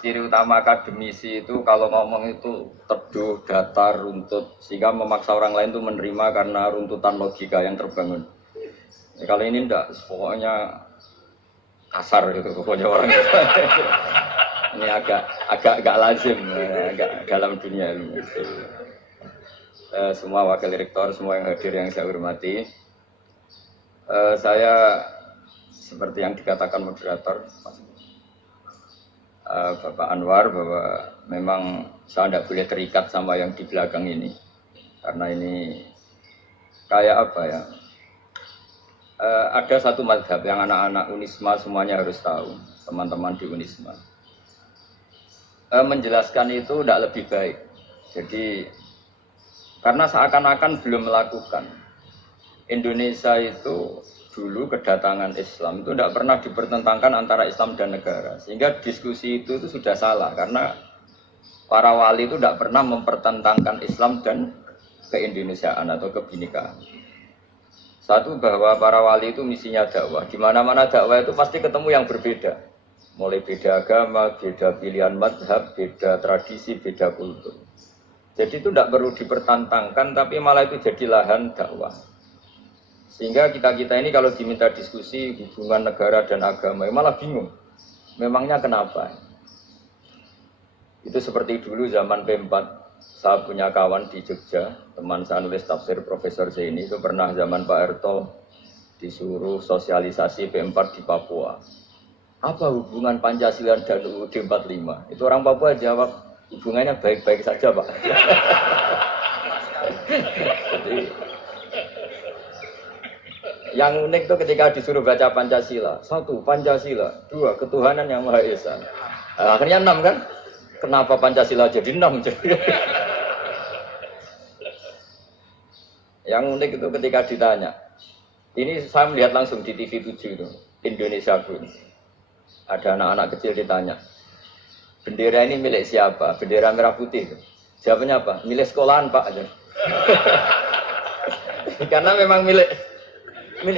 ciri utama akademisi itu kalau ngomong itu teduh, datar, runtut, sehingga memaksa orang lain itu menerima karena runtutan logika yang terbangun. Ya, kalau ini enggak, pokoknya kasar gitu, pokoknya orang itu. Ini agak lazim, agak dalam dunia ilmu. Semua wakil rektor, semua yang hadir yang saya hormati, saya seperti yang dikatakan moderator Bapak Anwar bahwa memang saya tidak boleh terikat sama yang di belakang ini karena ini kayak apa ya, ada satu mazhab yang anak-anak Unisma semuanya harus tahu, teman-teman di Unisma menjelaskan itu tidak lebih baik. Jadi karena seakan-akan belum melakukan, Indonesia itu dulu kedatangan Islam itu tidak pernah dipertentangkan antara Islam dan negara, sehingga diskusi itu sudah salah karena para wali itu tidak pernah mempertentangkan Islam dan keindonesiaan atau kebinekaan. Satu, bahwa para wali itu misinya dakwah, di mana-mana dakwah itu pasti ketemu yang berbeda, mulai beda agama, beda pilihan mazhab, beda tradisi, beda kultur. Jadi itu tidak perlu dipertentangkan, tapi malah itu jadi lahan dakwah. Sehingga kita-kita ini kalau diminta diskusi hubungan negara dan agama, malah bingung. Memangnya kenapa? Itu seperti dulu zaman P4, saya punya kawan di Jogja, teman saya nulis tafsir Profesor Zaini, itu pernah zaman Pak Erto disuruh sosialisasi P4 di Papua. Apa hubungan Pancasila dan UUD 45? Itu orang Papua jawab, hubungannya baik-baik saja Pak. Jadi, yang unik itu ketika disuruh baca Pancasila. 1. Pancasila. 2. Ketuhanan yang Maha Esa. Akhirnya 6 kan? Kenapa Pancasila jadi 6? Yang unik itu ketika ditanya. Ini saya melihat langsung di TV 7 itu. Indonesia Pun. Ada anak-anak kecil ditanya. Bendera ini milik siapa? Bendera merah putih. Jawabannya apa? Milik sekolahan Pak. Karena memang milik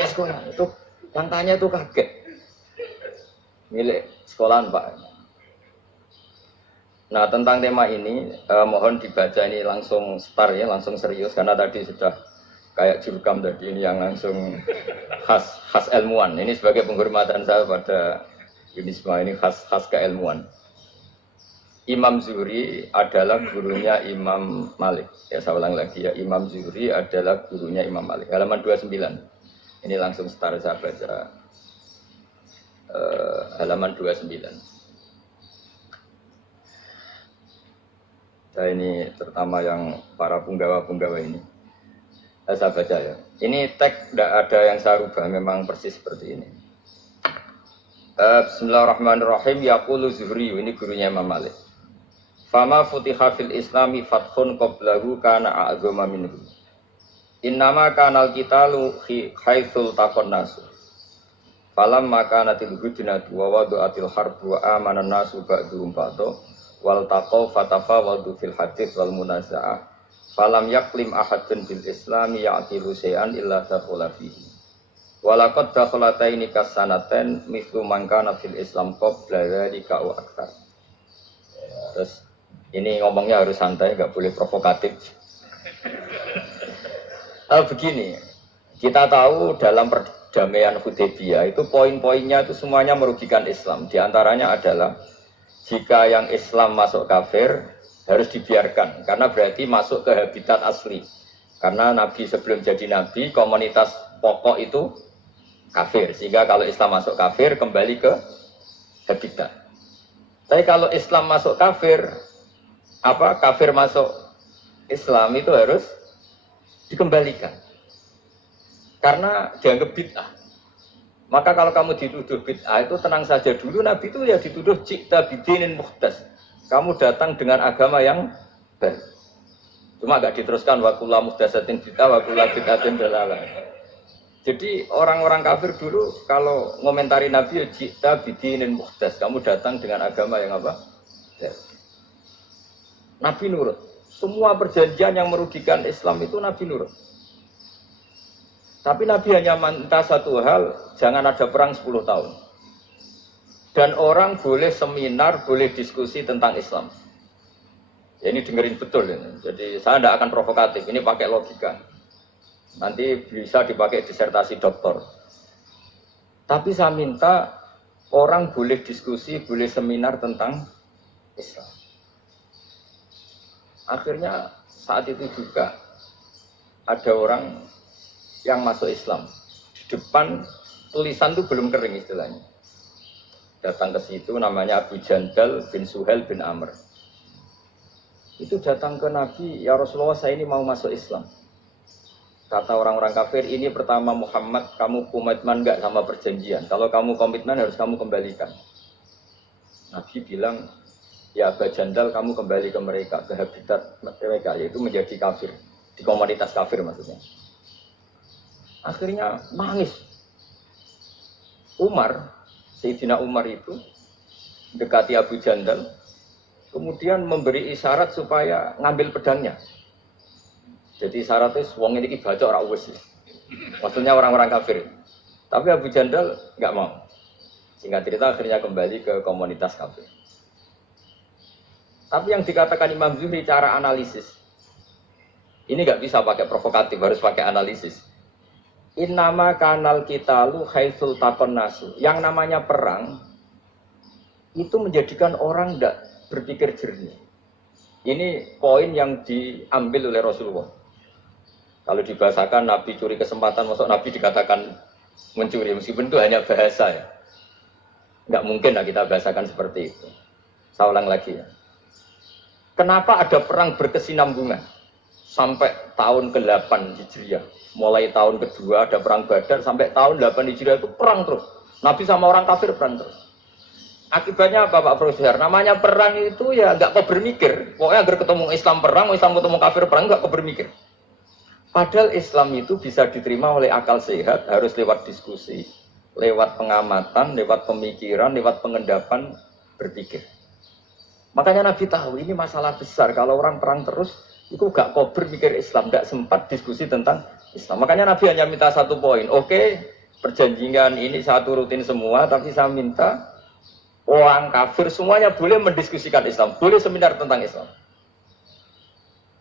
sekolah itu, yang tanya itu kaget. Milik sekolahan Pak. Nah tentang tema ini mohon dibaca ini langsung start ya, langsung serius karena tadi sudah kayak jurkam tadi, ini yang langsung khas ilmuwan. Ini sebagai penghormatan saya pada Unisma, ini khas keilmuan. Imam Zuhri adalah gurunya Imam Malik. Ya saya ulang lagi ya, Imam Zuhri adalah gurunya Imam Malik. Halaman 29. Ini langsung start saya baca halaman 29. Nah ini terutama yang para punggawa-punggawa ini. Saya baca ya. Ini teks tidak ada yang saya rubah, memang persis seperti ini. Bismillahirrahmanirrahim. Yaqulu Zuhri, ini gurunya Imam Malik. Fama futiha fil islami fathun qablahu kana a'zama minhu. Innama kanal qitalu haitsul taqon nasu. Falam makanatil hujnatu wa wadu'atil harbu wa amanan nasu ba'dhum ba'dha wal taqaw fatafawadu fil hadits wal munaza'ah. Falam yaklim ahadun bil islami ya'tilu shay'an illa dakhala fihi. Walaqad dakhalataini kasanaten mithlu man kana fil islam qabla dzalika wa aktsar. Terus ini ngomongnya harus santai, enggak boleh provokatif. Begini, kita tahu dalam perdamaian Hudaybiyah itu poin-poinnya itu semuanya merugikan Islam. Di antaranya adalah jika yang Islam masuk kafir harus dibiarkan karena berarti masuk ke habitat asli. Karena Nabi sebelum jadi Nabi komunitas pokok itu kafir, sehingga kalau Islam masuk kafir kembali ke habitat. Tapi kalau Islam masuk kafir, kafir masuk Islam itu harus dikembalikan karena dianggap bid'ah. Maka kalau kamu dituduh bid'ah itu tenang saja dulu. Nabi itu ya dituduh cipta bidinin muhdas, kamu datang dengan agama yang baru. Cuma agak diteruskan wa kullu muhdasatin bid'ah wa kullu bid'atin dalalah. Jadi orang-orang kafir dulu kalau ngomentari Nabi ya cipta bidinin muhdas, kamu datang dengan agama yang apa? Nabi nurut. Semua perjanjian yang merugikan Islam itu Nabi nurut. Tapi Nabi hanya minta satu hal, jangan ada perang 10 tahun. Dan orang boleh seminar, boleh diskusi tentang Islam. Ya, ini dengerin betul ini. Jadi saya tidak akan provokatif, ini pakai logika. Nanti bisa dipakai disertasi doktor. Tapi saya minta orang boleh diskusi, boleh seminar tentang Islam. Akhirnya saat itu juga ada orang yang masuk Islam. Di depan tulisan itu belum kering istilahnya. Datang ke situ namanya Abu Jandal bin Suhail bin Amr. Itu datang ke Nabi, ya Rasulullah saya ini mau masuk Islam. Kata orang-orang kafir, ini pertama Muhammad, kamu komitmen enggak sama perjanjian. Kalau kamu komitmen harus kamu kembalikan. Nabi bilang, ya Abu Jandal kamu kembali ke mereka, ke habitat mereka, yaitu menjadi kafir. Di komunitas kafir maksudnya. Akhirnya nangis. Sayyidina Umar itu dekati Abu Jandal, kemudian memberi isyarat supaya ngambil pedangnya. Jadi isyaratnya wong ini baca ora wis. Maksudnya orang-orang kafir. Tapi Abu Jandal nggak mau. Singkat cerita akhirnya kembali ke komunitas kafir. Tapi yang dikatakan Imam Zuhri cara analisis, ini nggak bisa pakai provokatif, harus pakai analisis. Innama kanal qitalu haitsul taqon nasu. Yang namanya perang itu menjadikan orang tidak berpikir jernih. Ini poin yang diambil oleh Rasulullah. Kalau dibahasakan Nabi curi kesempatan, maksud Nabi dikatakan mencuri, meskipun itu hanya bahasa ya. Nggak mungkin lah kita bahasakan seperti itu. Saya ulang lagi ya. Kenapa ada perang berkesinambungan? Sampai tahun ke-8 Hijriah. Mulai tahun kedua ada perang Badar, sampai tahun 8 Hijriah itu perang terus. Nabi sama orang kafir perang terus. Akibatnya apa Pak Profesor? Namanya perang itu ya nggak kau bermikir. Pokoknya agar ketemu Islam perang, Islam ketemu kafir perang, nggak kau bermikir. Padahal Islam itu bisa diterima oleh akal sehat, harus lewat diskusi, lewat pengamatan, lewat pemikiran, lewat pengendapan berpikir. Makanya Nabi tahu ini masalah besar. Kalau orang perang terus, itu gak kau berpikir Islam, gak sempat diskusi tentang Islam. Makanya Nabi hanya minta satu poin. Oke, perjanjian ini satu rutin semua, tapi saya minta orang kafir semuanya boleh mendiskusikan Islam, boleh seminar tentang Islam.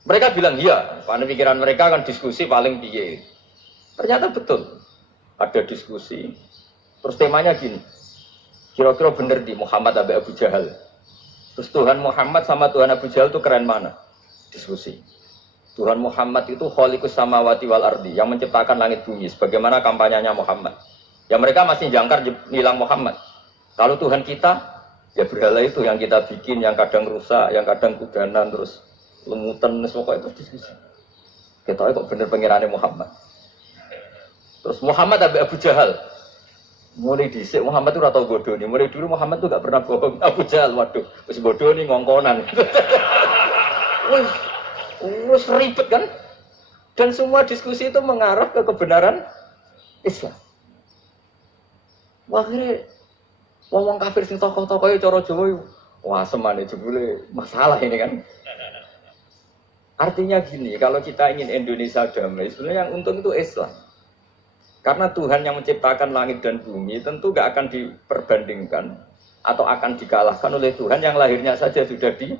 Mereka bilang iya, pada pikiran mereka kan diskusi paling piye. Ternyata betul, ada diskusi. Terus temanya gini, kira-kira bener di Muhammad Abu Jahal. Terus Tuhan Muhammad sama Tuhan Abu Jahal itu keren mana? Diskusi. Tuhan Muhammad itu khaliqus samawati wal ardi, yang menciptakan langit bumi. Sebagaimana kampanyenya Muhammad. Ya mereka masih jangkar bilang Muhammad. Kalau Tuhan kita, ya berhala itu yang kita bikin, yang kadang rusak, yang kadang kudanan, terus lemutan, pokoknya itu diskusi. Kita kok bener pengirannya Muhammad. Terus Muhammad Abu Jahal. Mulai dhisik Muhammad itu atau bodoh nih. Mulai dulu Muhammad itu gak pernah bohong. Abu Jahal, waduh, wis bodoh nih ngongkonan. Wis ribet kan? Dan semua diskusi itu mengarah ke kebenaran Islam. Wah, akhirnya ngomong kafir sing tokoh-tokohnya cara Jawa, wah semane jebule masalah ini kan. Artinya gini, kalau kita ingin Indonesia damai, sebenarnya yang untung itu Islam. Karena Tuhan yang menciptakan langit dan bumi tentu gak akan diperbandingkan atau akan dikalahkan oleh Tuhan yang lahirnya saja sudah di.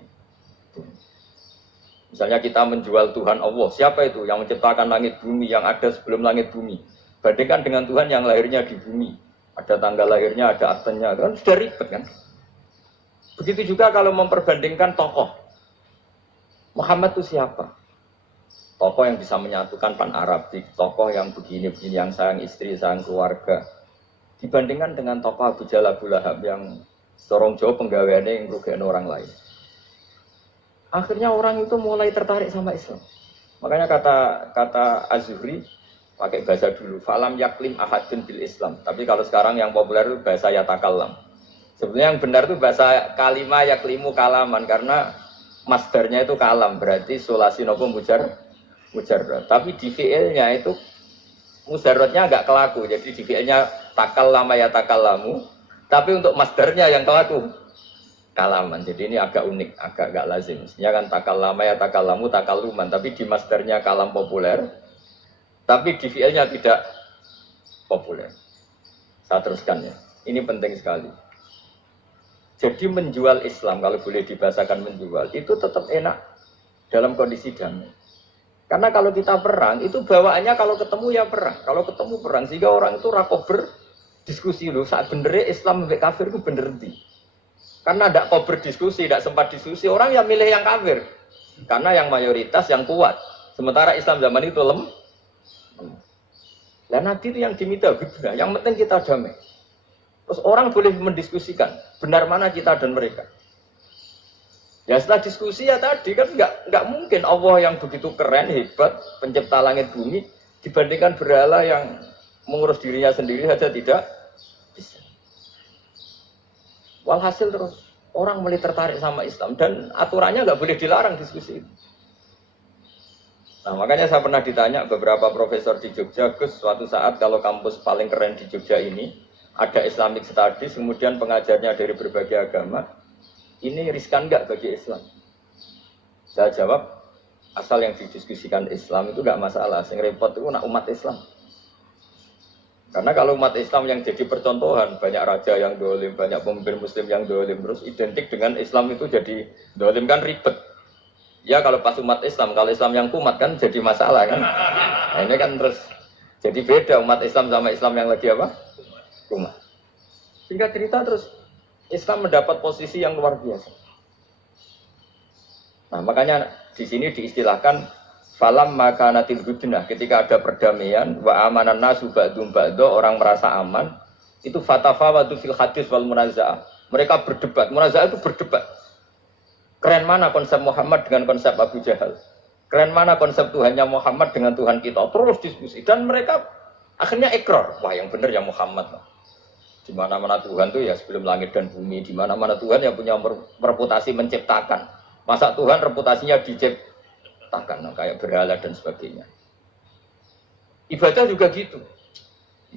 Misalnya kita menjual Tuhan Allah, siapa itu yang menciptakan langit bumi yang ada sebelum langit bumi? Bandingkan dengan Tuhan yang lahirnya di bumi, ada tanggal lahirnya, ada aktenya, kan sudah ribet kan? Begitu juga kalau memperbandingkan tokoh. Muhammad itu siapa? Tokoh yang bisa menyatukan pan-Arabik, tokoh yang begini-begini, yang sayang istri, sayang keluarga. Dibandingkan dengan tokoh Abu Jahal Abu Lahab yang dorong jauh penggaweannya yang merugikan orang lain. Akhirnya orang itu mulai tertarik sama Islam. Makanya kata Az-Zuhri, pakai bahasa dulu, falam yaklim ahadun bil Islam. Tapi kalau sekarang yang populer itu bahasa yatakallam. Sebenarnya yang benar itu bahasa kalimah yaklimu kalaman, karena masdarnya itu kalam, berarti sulasi nopo mujarrad. Tapi di fi'ilnya itu mujarradnya agak kelaku. Jadi di fi'ilnya takallama ya takallamu. Tapi untuk masdarnya yang kelaku kalaman. Jadi ini agak unik, agak lazim. Mestinya kan takallama ya takallamu takalluman. Tapi di masdarnya kalam populer. Tapi di fi'ilnya tidak populer. Saya teruskan ya. Ini penting sekali. Jadi menjual Islam, kalau boleh dibahasakan menjual, itu tetap enak dalam kondisi damai. Karena kalau kita perang, itu bawaannya kalau ketemu ya perang. Kalau ketemu perang, sehingga orang itu rakober diskusi loh. Saat benernya Islam sampai kafir itu bener di. Karena tidak kau berdiskusi, tidak sempat diskusi, orang yang milih yang kafir. Karena yang mayoritas yang kuat. Sementara Islam zaman itu lemah. Dan Nabi itu yang diminta, yang penting kita damai. Terus orang boleh mendiskusikan, benar mana kita dan mereka. Ya setelah diskusi ya tadi kan nggak mungkin Allah yang begitu keren, hebat, pencipta langit bumi, dibandingkan berhala yang mengurus dirinya sendiri saja tidak bisa. Walhasil terus orang mulai tertarik sama Islam dan aturannya nggak boleh dilarang diskusi itu. Nah makanya saya pernah ditanya beberapa profesor di Jogja, Gus, suatu saat kalau kampus paling keren di Jogja ini ada Islamic Studies, kemudian pengajarnya dari berbagai agama, ini riskan nggak bagi Islam? Saya jawab, asal yang didiskusikan Islam itu nggak masalah, yang repot itu nak umat Islam. Karena kalau umat Islam yang jadi percontohan, banyak raja yang dolim, banyak pemimpin muslim yang dolim, terus identik dengan Islam itu jadi dolim kan ribet. Ya kalau pas umat Islam, kalau Islam yang kumat kan jadi masalah kan. Nah, ini kan terus jadi beda umat Islam sama Islam yang lagi apa? Kumat. Sehingga cerita terus Islam mendapat posisi yang luar biasa. Nah makanya di sini diistilahkan falam makanatil hudnah, ketika ada perdamaian wa amanan nasu ba'dum ba'do, orang merasa aman, itu fatafawatu fil hadis wal munazaah. Mereka berdebat, munazaah itu berdebat. Keren mana konsep Muhammad dengan konsep Abu Jahal? Keren mana konsep Tuhannya Muhammad dengan Tuhan kita? Terus diskusi dan mereka akhirnya ikrar, wah yang benar ya Muhammad. Di mana-mana Tuhan itu ya sebelum langit dan bumi, di mana-mana Tuhan yang punya reputasi menciptakan. Masa Tuhan reputasinya diciptakan? Nah, kayak berhala dan sebagainya. Ibadah juga gitu.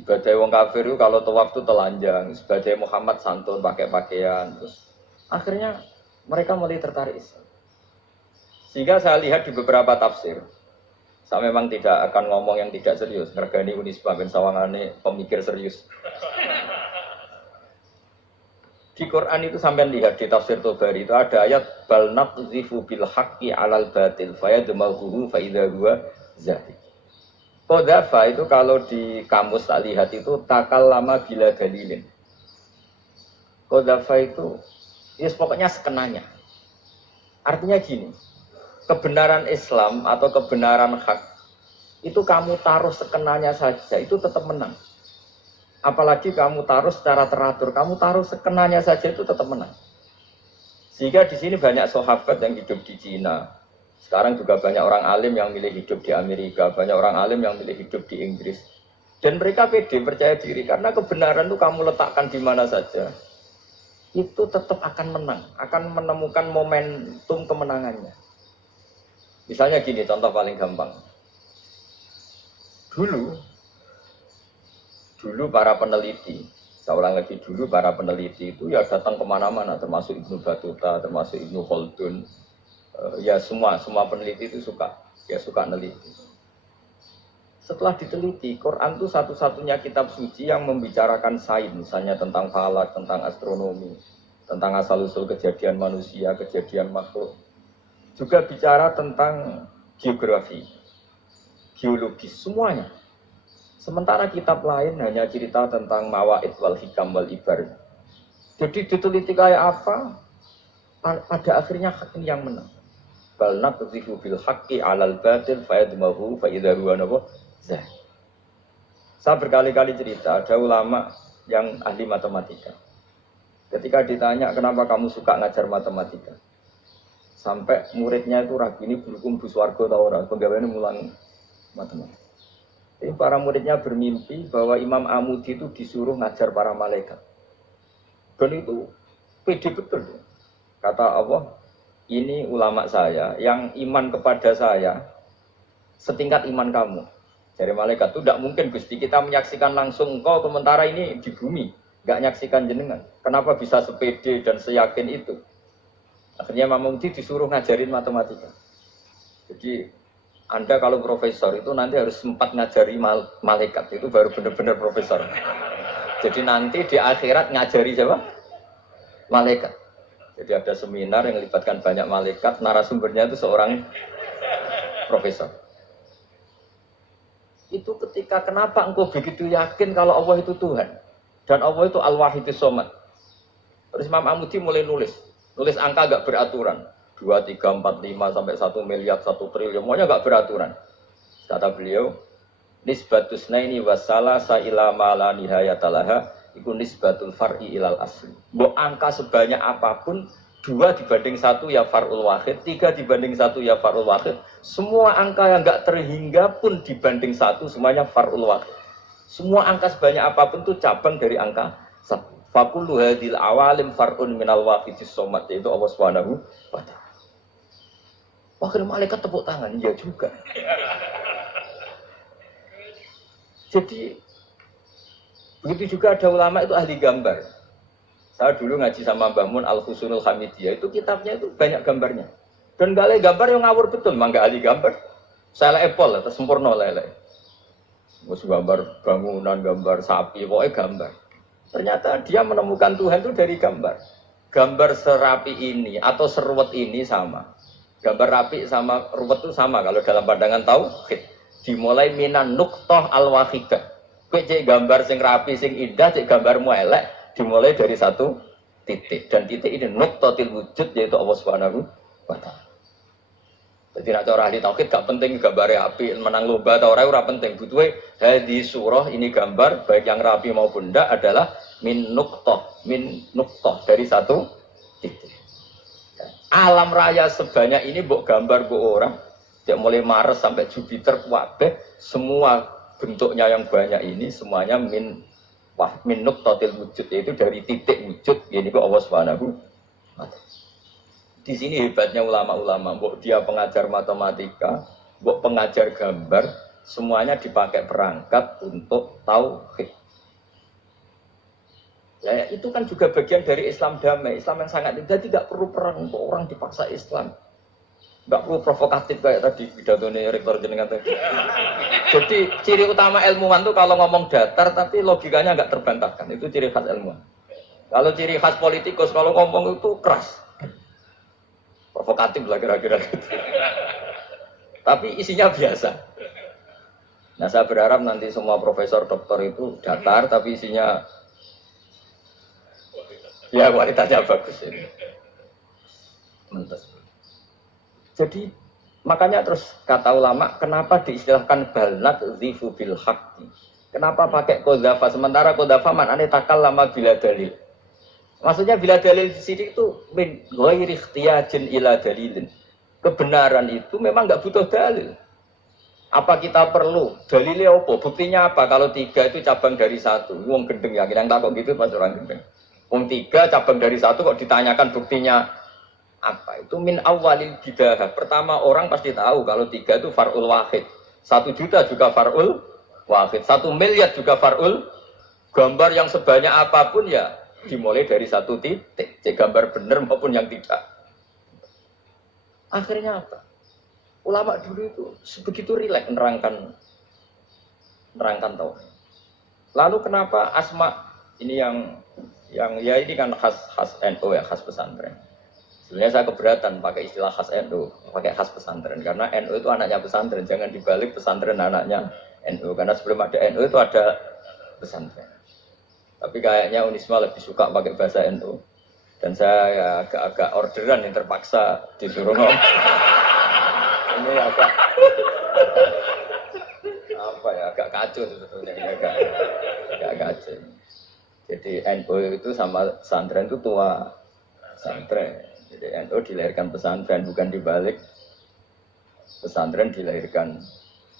Ibadah wong kafir itu kalau tawaf itu telanjang, ibadah Muhammad santun pakai pakaian, terus akhirnya mereka mulai tertarik Islam. Sehingga saya lihat di beberapa tafsir, saya memang tidak akan ngomong yang tidak serius. Ngergani Unisba ben Sawangane pemikir serius. Di Quran itu sampai lihat di tafsir Tobari itu ada ayat bal naqzifu bil haqqi 'alal batil fayadmaghuhu fa idza huwa zahid. Qadzafa itu kalau di kamus tak lihat itu takallama bila dalilin. Qadzafa itu ya pokoknya sekenanya. Artinya gini, kebenaran Islam atau kebenaran hak itu kamu taruh sekenanya saja itu tetap menang. Apalagi kamu taruh secara teratur, kamu taruh sekenanya saja itu tetap menang. Sehingga di sini banyak sahabat yang hidup di Cina. Sekarang juga banyak orang alim yang milih hidup di Amerika, banyak orang alim yang milih hidup di Inggris. Dan mereka pede, percaya diri karena kebenaran itu kamu letakkan di mana saja, itu tetap akan menang, akan menemukan momentum kemenangannya. Misalnya gini, contoh paling gampang. Dulu para peneliti, saya ulang lagi dulu para peneliti itu ya datang kemana-mana, termasuk Ibnu Battuta, termasuk Ibnu Khaldun, ya semua peneliti itu suka neliti. Setelah diteliti, Quran itu satu-satunya kitab suci yang membicarakan sains, misalnya tentang falak, tentang astronomi, tentang asal-usul kejadian manusia, kejadian makhluk. Juga bicara tentang geografi, geologis, semuanya. Sementara kitab lain hanya cerita tentang mawaid wal hikam wal ibar. Jadi diteliti kayak apa, pada akhirnya hak ini yang menang. Bal naqdhifu bil haqqi 'alal batil fayadmahu fa idza huwa zahid. Saya berkali-kali cerita, ada ulama yang ahli matematika. Ketika ditanya kenapa kamu suka ngajar matematika, sampai muridnya itu ragu ini berhukum bus warga atau orang, pegawainya mulang matematika. Jadi para muridnya bermimpi bahwa Imam Amudi itu disuruh ngajar para malaikat. Dan itu pede betul. Kata Allah, ini ulama saya yang iman kepada saya setingkat iman kamu. Dari malaikat itu tidak mungkin Gusti kita menyaksikan langsung engkau sementara ini di bumi, nggak menyaksikan jenengan. Kenapa bisa sepede dan seyakin itu? Akhirnya Imam Amudi disuruh ngajarin matematika. Jadi Anda kalau profesor itu nanti harus sempat ngajari malaikat, itu baru benar-benar profesor. Jadi nanti di akhirat ngajari siapa? malaikat. Jadi ada seminar yang melibatkan banyak malaikat, narasumbernya itu seorang profesor. Itu ketika kenapa engkau begitu yakin kalau Allah itu Tuhan dan Allah itu Al-Wahidus Shomad. Terus Imam Amudi mulai nulis angka gak beraturan, 2, 3, 4, 5 sampai 1 miliar, 1 triliun, semuanya gak beraturan. Kata beliau, nisbatus naini wassalasa ila ma la nihayatalaha iku nisbatul far'i ilal asli. Mbok angka sebanyak apapun, 2 dibanding 1 ya far'ul wahid, 3 dibanding 1 ya far'ul wahid. Semua angka yang enggak terhingga pun dibanding 1 semuanya far'ul wahid. Semua angka sebanyak apapun itu cabang dari angka 1. Fakullu hadil awalim far'un minal wahidis somad, yaitu Allah Subhanahu wa ta'ala. Wakil malaikat tepuk tangan, iya juga. Jadi begitu juga ada ulama itu ahli gambar. Saya dulu ngaji sama Mbah Mun Al-Husunul Hamidiyah, itu kitabnya itu banyak gambarnya. Dan gale gambar yang ngawur betul, mangga ahli gambar. Saya epol, atau sempurna lele. Mus gambar bangunan, gambar sapi, pokoknya gambar. Ternyata dia menemukan Tuhan itu dari gambar. Gambar serapi ini atau seruwet ini sama. Gambar rapi sama ruwet itu sama kalau dalam pandangan tauhid. Dimulai minan nuqtah al-wahidah. Kowe cek gambar sing rapi, sing indah, cek gambarmu elek, dimulai dari 1 titik. Dan titik ini nuqtatil wujud, yaitu Allah Subhanahu wa ta'ala. Jadi nak cara ahli tauhid gak penting gambarnya api, menang lomba atau ora penting. Butuhe hadis surah ini gambar baik yang rapi maupun ndak adalah min nuqtah dari 1 titik. Alam raya sebanyak ini mbok gambar mbok orang. Dari mulai Mars sampai Jupiter, kabeh semua bentuknya yang banyak ini semuanya min nuqtatil wujud, yaitu dari titik wujud, yaitu Allah Subhanahu wa ta'ala. Di sini hebatnya ulama-ulama, mbok dia pengajar matematika, mbok pengajar gambar, semuanya dipakai perangkat untuk tauhid. Ya, itu kan juga bagian dari Islam damai, Islam yang sangat jadi tidak perlu perang untuk orang dipaksa Islam. Enggak perlu provokatif kayak tadi pidatonya rektor jenengan tadi. Jadi ciri utama ilmuwan itu kalau ngomong datar tapi logikanya enggak terbantahkan, itu ciri khas ilmuwan. Kalau ciri khas politikus kalau ngomong itu keras. Provokatif lah kira-kira gitu. Tapi isinya biasa. Nah, saya berharap nanti semua profesor doktor itu datar tapi isinya ya kualitasnya bagus ini. Mentes. Jadi makanya terus kata ulama, kenapa diistilahkan balnat zifu bil haqqi? Kenapa pakai qadzafa sementara qadzafa maknane takallama bila dalil? Maksudnya bila dalil di sini itu min ghairi ikhtiyajin ila dalilin. Kebenaran itu memang enggak butuh dalil. Apa kita perlu dalilnya apa? Buktinya apa? Kalau 3 itu cabang dari 1. Wong gendeng ya, yang takut gitu pas orang gendeng. Wong 3 cabang dari 1 kok ditanyakan buktinya apa? Itu min awalil bidah. Pertama orang pasti tahu kalau 3 itu far'ul wahid. 1 juta juga far'ul wahid. 1 miliar juga far'ul. Gambar yang sebanyak apapun ya dimulai dari 1 titik. Cek gambar benar maupun yang tidak. Akhirnya apa? Ulama dulu itu sebegitu rileks nerangkan tauhid. Lalu kenapa asma ini yang ya ini kan khas NU ya, khas pesantren. Sebenarnya saya keberatan pakai istilah khas NU, pakai khas pesantren karena NU itu anaknya pesantren, jangan dibalik pesantren anaknya NU karena sebelum ada NU itu ada pesantren. Tapi kayaknya Unisma lebih suka pakai bahasa NU dan saya ya, agak orderan yang terpaksa disuruh ngomong. Ini agak apa ya, agak kacau sebetulnya, agak kacau. Jadi NU itu sama pesantren itu tua pesantren. Jadi NU dilahirkan pesantren, bukan dibalik. Pesantren dilahirkan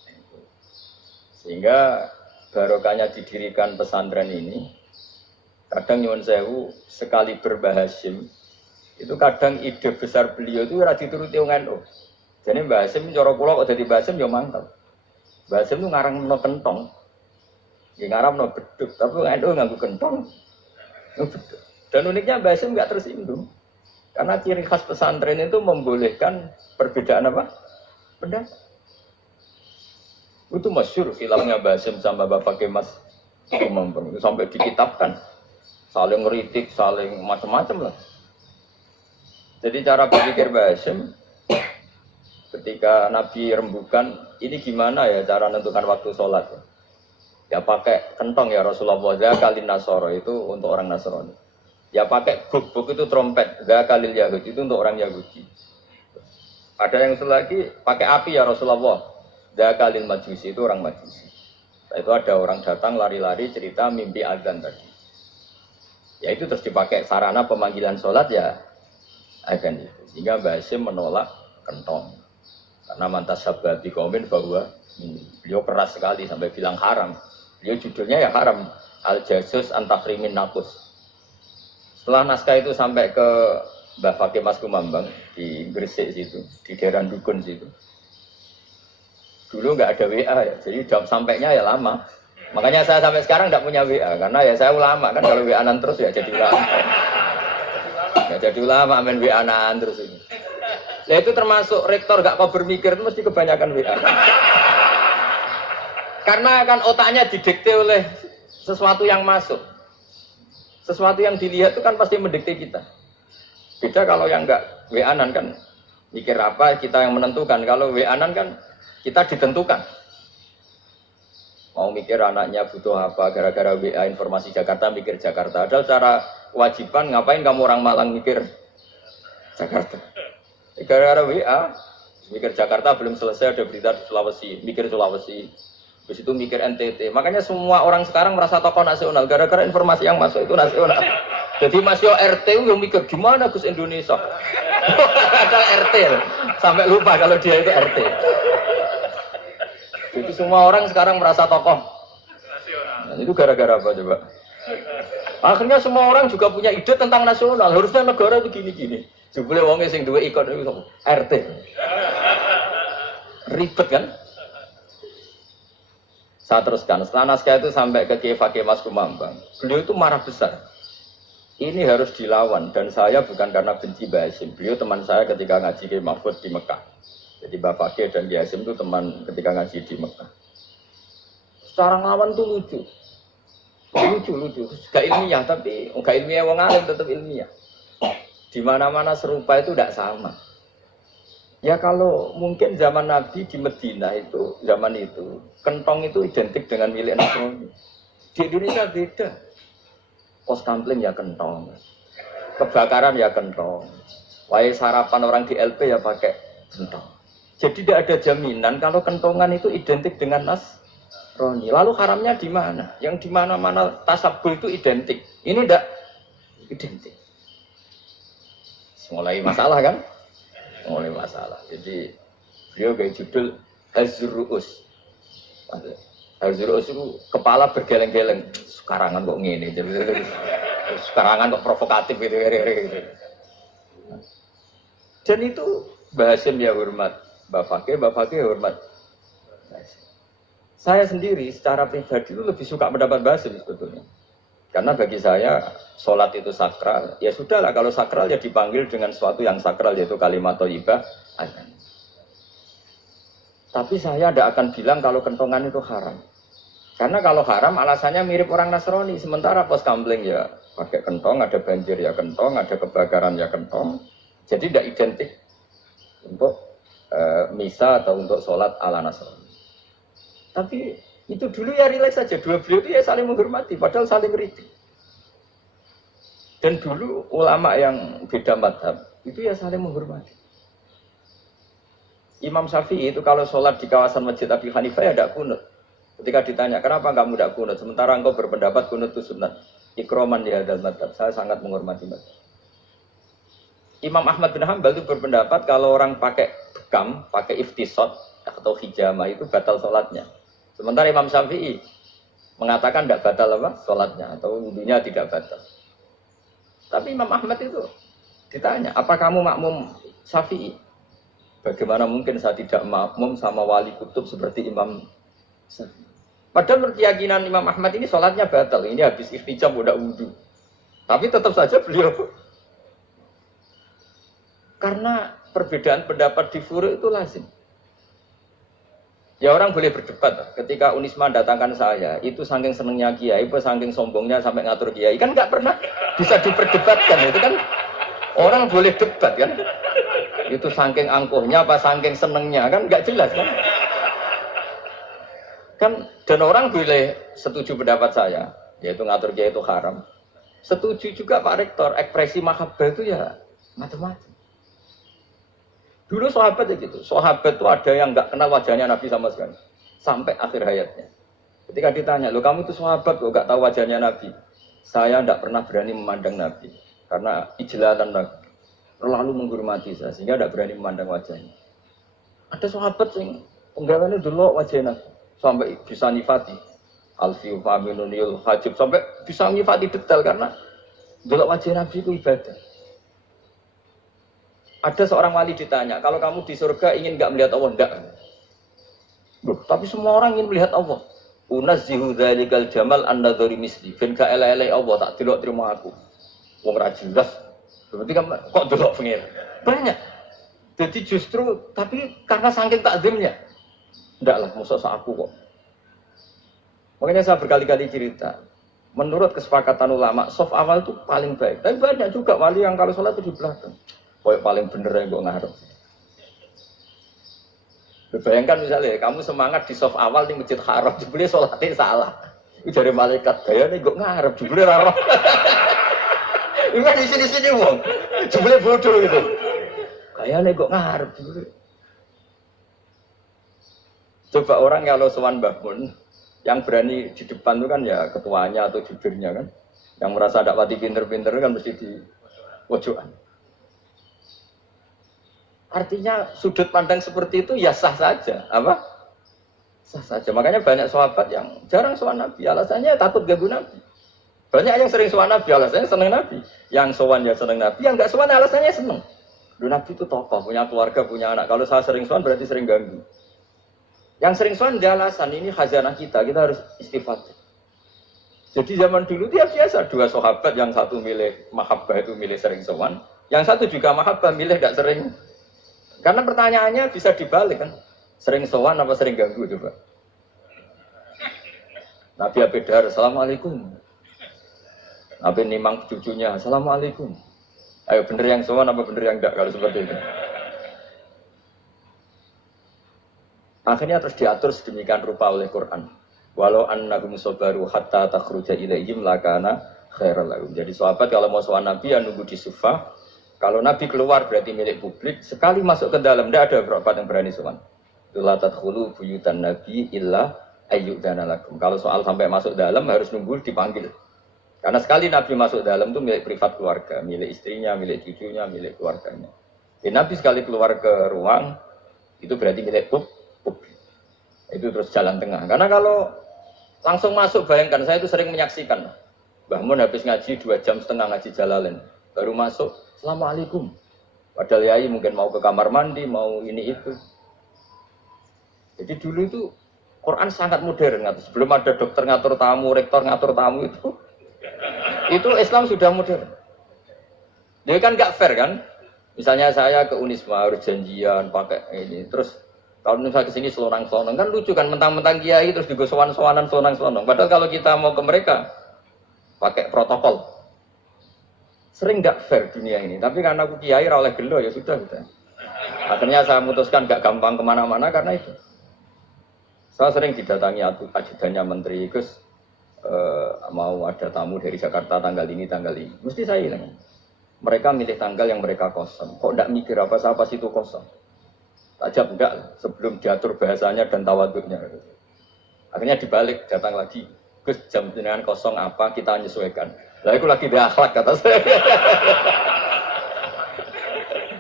NU. Sehingga barokahnya didirikan pesantren ini, kadang nyuwun sewu sekali berbahasim, itu kadang ide besar beliau itu ora dituruti wong NU. Jadi Mbah Hasim cara kula kok dadi Mbah Hasim ya mantap. Mbah Hasim itu ngarangno kentong. Ya ngarangno beduk, tapi NU nganggo kentong. Dan uniknya Mbah Hasim enggak tersinggung. Karena ciri khas pesantren itu membolehkan perbedaan apa? Pendapat. Itu masyhur filmnya Mbah Hasim sama Bapak Kemas Imam itu sampai dikitabkan. saling ngeritik, saling macam-macam lah. Jadi cara berpikir Mbah Hashim ketika Nabi rembukan, ini gimana ya cara menentukan waktu sholat? Ya pakai kentong ya Rasulullah, zakalin nasoro itu untuk orang Nasrani. Ya pakai buk itu trompet, zakalil Yahudi itu untuk orang Yahudi. Ada yang lagi pakai api ya Rasulullah, zakalil Majusi itu orang Majusi. Nah, itu ada orang datang lari-lari cerita mimpi azan tadi. Ya itu terus dipakai sarana pemanggilan sholat ya. Akan itu, sehingga Mbah Hashim menolak kentong karena mantas sahabat komen bahwa beliau keras sekali sampai bilang haram. Beliau judulnya ya haram, al-jasus antahrimin nafus. Setelah naskah itu sampai ke Mbah Fakih Mas Kumambang di Gresik situ, di daerah Dukun situ. Dulu nggak ada WA ya, jadi jam sampainya ya lama. Makanya saya sampai sekarang nggak punya WA karena ya saya ulama kan, kalau WA-an terus ya jadi ulama. Ya jadi ulama main WA-an terus ini. Ya itu termasuk rektor gak kau bermikir itu mesti kebanyakan WA. Karena kan otaknya didikte oleh sesuatu yang masuk. Sesuatu yang dilihat itu kan pasti mendikte kita. Beda kalau yang enggak WA-an kan mikir apa kita yang menentukan. Kalau WA-an kan kita ditentukan. Mau mikir anaknya butuh apa gara-gara WA informasi Jakarta mikir Jakarta. Ada cara kewajiban ngapain kamu orang Malang mikir Jakarta? Gara-gara WA mikir Jakarta belum selesai ada berita di Sulawesi, mikir Sulawesi. Habis itu mikir NTT. Makanya semua orang sekarang merasa tokoh nasional gara-gara informasi yang masuk itu nasional. Jadi Mas Yo RT yang mikir gimana Gus Indonesia. Ada RT sampai lupa kalau dia itu RT. Itu semua orang sekarang merasa tokoh nasional. Nah, itu gara-gara apa coba? Akhirnya semua orang juga punya ide tentang nasional. Harusnya negara begini-gini. Jebule wonge sing duwe ikon itu RT. Ribet kan? Saya teruskan. Setelah naskah itu sampai ke Kiai Fakih Mas Kumambang. Beliau itu marah besar. Ini harus dilawan dan saya bukan karena benci Mbah Hashim. Beliau teman saya ketika ngaji Kiai Mahfud di Mekah. Jadi Bapak Fakih dan Kiai Hashim itu teman ketika ngaji di Mekah. Secara ngelawan tuh lucu. Lucu. Gak ilmiah tapi gak ilmiah wong alim tetap ilmiah. Di mana-mana serupa itu tidak sama. Ya kalau mungkin zaman Nabi di Medina itu zaman itu kentong itu identik dengan milik Nasrani. Di Indonesia beda. Pos kampling ya kentong, kebakaran ya kentong, wae sarapan orang di LP ya pakai kentong. Jadi tidak ada jaminan kalau kentongan itu identik dengan Nasrani. Lalu haramnya di mana? Yang di mana-mana tasabbuh itu identik. Ini tidak identik. Mulai masalah kan? Mulai masalah. Jadi beliau kayak judul Az-Ru'us. Az-Ru'us itu kepala bergeleng-geleng. Sekarangan kok ngene. Sekarangan kok provokatif gitu. Dan itu Mbah Hashim ya hormat. Mbah Fakih ya hormat. Saya sendiri secara pribadi itu lebih suka mendapat Mbah Hashim sebetulnya. Karena bagi saya, sholat itu sakral. Ya sudahlah, kalau sakral ya dipanggil dengan sesuatu yang sakral, yaitu kalimat thayyibah. Tapi saya tidak akan bilang kalau kentongan itu haram. Karena kalau haram, alasannya mirip orang Nasrani. Sementara pos kampling ya pakai kentong, ada banjir ya kentong, ada kebakaran ya kentong. Jadi tidak identik untuk misa atau untuk sholat ala Nasrani. Tapi itu dulu ya rileks saja, dua beliau itu ya saling menghormati, padahal saling kritik. Dan dulu ulama yang beda madhab, itu ya saling menghormati. Imam Syafi'i itu kalau sholat di kawasan Masjid Abi Hanifah ya tidak kunut. Ketika ditanya, kenapa kamu tidak kunut? Sementara engkau berpendapat kunut itu sunat. Ikroman di hadal madhab, saya sangat menghormati madhab. Imam Ahmad bin Hanbal itu berpendapat kalau orang pakai bekam, pakai iftisot atau hijama itu batal sholatnya. Sementara Imam Syafi'i mengatakan tidak batal apa? Sholatnya atau wudunya tidak batal. Tapi Imam Ahmad itu ditanya, apa kamu makmum Syafi'i? Bagaimana mungkin saya tidak makmum sama wali kutub seperti Imam Syafi'i? Padahal keyakinan Imam Ahmad ini sholatnya batal. Ini habis iftijam udah wudu. Tapi tetap saja beliau karena perbedaan pendapat di furu' itu lazim. Ya orang boleh berdebat. Ketika Unisma datangkan saya, itu saking senengnya kiai, itu saking sombongnya sampai ngatur kiai. Kan nggak pernah bisa diperdebatkan. Itu kan orang boleh debat kan. Itu saking angkuhnya apa saking senengnya kan nggak jelas kan. Kan dan orang boleh setuju pendapat saya, yaitu ngatur kiai itu haram. Setuju juga Pak Rektor, ekspresi mahabbah itu ya macam-macam. Dulu sahabat ya gitu, sahabat itu ada yang nggak kenal wajahnya Nabi sama sekali sampai akhir hayatnya. Ketika ditanya, lo kamu itu sahabat kok nggak tahu wajahnya Nabi? Saya tidak pernah berani memandang Nabi karena ijlatan Nabi terlalu menghormati saya sehingga tidak berani memandang wajahnya. Ada sahabat yang penggalannya dulu wajah Nabi sampai bisa nifati Alfiu Faminunil Hajib sampai bisa nifati detail karena dulu wajah Nabi itu ibadah. Ada seorang wali ditanya, kalau kamu di surga ingin nggak melihat Allah? Enggak. Loh, tapi semua orang ingin melihat Allah. Unazzihu dzalikal jamal an-nadhari misli. Ben gak elek-elek Allah tak delok terima aku. Wong ra jelas. Berarti kan kok delok pengen. Banyak. Jadi justru tapi karena saking takzimnya. Enggak lah, musuh aku kok. Makanya saya berkali-kali cerita. Menurut kesepakatan ulama, soft awal itu paling baik. Tapi banyak juga wali yang kalau sholat itu di belakang. Pokoknya paling bener yang gue ngarep. Bayangkan misalnya, kamu semangat di soft awal di masjid haram, jebule sholatnya salah. Itu dari malaikat, kayaknya gue ngarep, jebule raro. Itu kan di sini-sini wong, jebule bodoh gitu. Kayaknya gue ngarep, jebule. Coba orang kalau sowan Mbah Mun, yang berani di depan itu kan ya ketuanya atau jubirnya kan. Yang merasa tidak pati pinter-pinter kan mesti di pojokan. Artinya sudut pandang seperti itu ya sah saja, apa? Sah saja. Makanya banyak sahabat yang jarang sowan Nabi, alasannya takut ganggu Nabi. Banyak yang sering sowan Nabi, alasannya seneng Nabi. Yang sowan ya seneng Nabi, yang nggak sowan alasannya seneng. Duh, Nabi itu tokoh, punya keluarga, punya anak. Kalau saya sering sowan berarti sering ganggu. Yang sering sowan dia alasan ini khazanah kita harus istighfar. Jadi zaman dulu dia biasa dua sahabat, yang satu milih mahabbah itu milih sering sowan, yang satu juga mahabbah milih nggak sering. Karena pertanyaannya bisa dibalik kan, sering sowan apa sering ganggu coba. Nabi Abedar, assalamualaikum. Nabi nimang cucunya, assalamualaikum. Ayo bener yang sowan apa bener yang enggak kalau seperti itu. Akhirnya terus diatur sedemikian rupa oleh Quran. Walau annahum sabaru hatta takhruja ilaihim lakana khairal lahum. Jadi sahabat kalau mau sowan Nabi ya nunggu di Sufah. Kalau Nabi keluar berarti milik publik. Sekali masuk ke dalam, tidak ada berapa yang berani sowan. La tadkhulu buyutan Nabi illa ayyudana lakum. Kalau soal sampai masuk dalam harus nunggu dipanggil. Karena sekali Nabi masuk dalam itu milik privat keluarga, milik istrinya, milik cucunya, milik keluarganya. Nabi sekali keluar ke ruang itu berarti milik publik. Itu terus jalan tengah. Karena kalau langsung masuk, bayangkan saya itu sering menyaksikan. Mbah Mun habis ngaji 2,5 jam ngaji Jalalain. Baru masuk, assalamualaikum. Padahal yai mungkin mau ke kamar mandi, mau ini itu. Jadi dulu itu Quran sangat modern. Sebelum ada dokter ngatur tamu, rektor ngatur tamu itu Islam sudah modern. Dia kan nggak fair kan? Misalnya saya ke Unisma harus janjian pakai ini, terus kalau misalnya kesini selonang-selonang kan lucu kan, mentang-mentang kiai terus juga sowan-sowanan selonang-selonang. Padahal kalau kita mau ke mereka pakai protokol. Sering nggak fair dunia ini, tapi karena aku kiai oleh gelo ya sudah. Akhirnya saya memutuskan nggak gampang kemana-mana karena itu. Saya sering didatangi ajudannya menteri, Gus mau ada tamu dari Jakarta tanggal ini, mesti saya bilang. Mereka milih tanggal yang mereka kosong. Kok nggak mikir apa itu kosong? Tak jawab enggak sebelum diatur bahasanya dan tawaduknya. Akhirnya dibalik datang lagi, Gus jam jenengan kosong apa kita menyesuaikan. Lah itu lagi dia akhlak kata saya.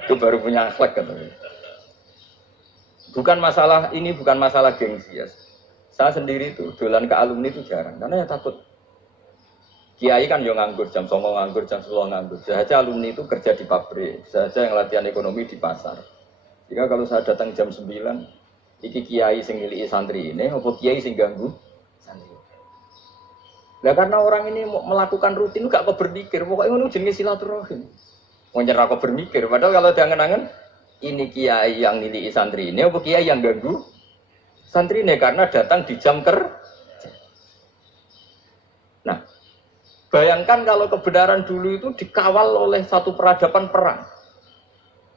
Itu baru punya akhlak kata saya. Bukan masalah ini, bukan masalah gengsi ya. Saya sendiri itu dolan ke alumni itu jarang karena ya takut. Kiai kan yang nganggur jam 09.00 nganggur, jam 10.00 nganggur. Saja alumni itu kerja di pabrik, saja yang latihan ekonomi di pasar. Jika kalau saya datang jam 9, iki kiai sing miliki santri ini, apa kiai sing ganggu santri. Nah karena orang ini melakukan rutin gak kok berpikir, pokoknya ini jenis silaturahim. Mau nyerah kok berpikir, padahal kalau jangan-jangan ini kiai yang miliki santri ini, apa kiai yang ganggu santrine karena datang di jam kerja. Nah, bayangkan kalau kebenaran dulu itu dikawal oleh satu peradaban perang.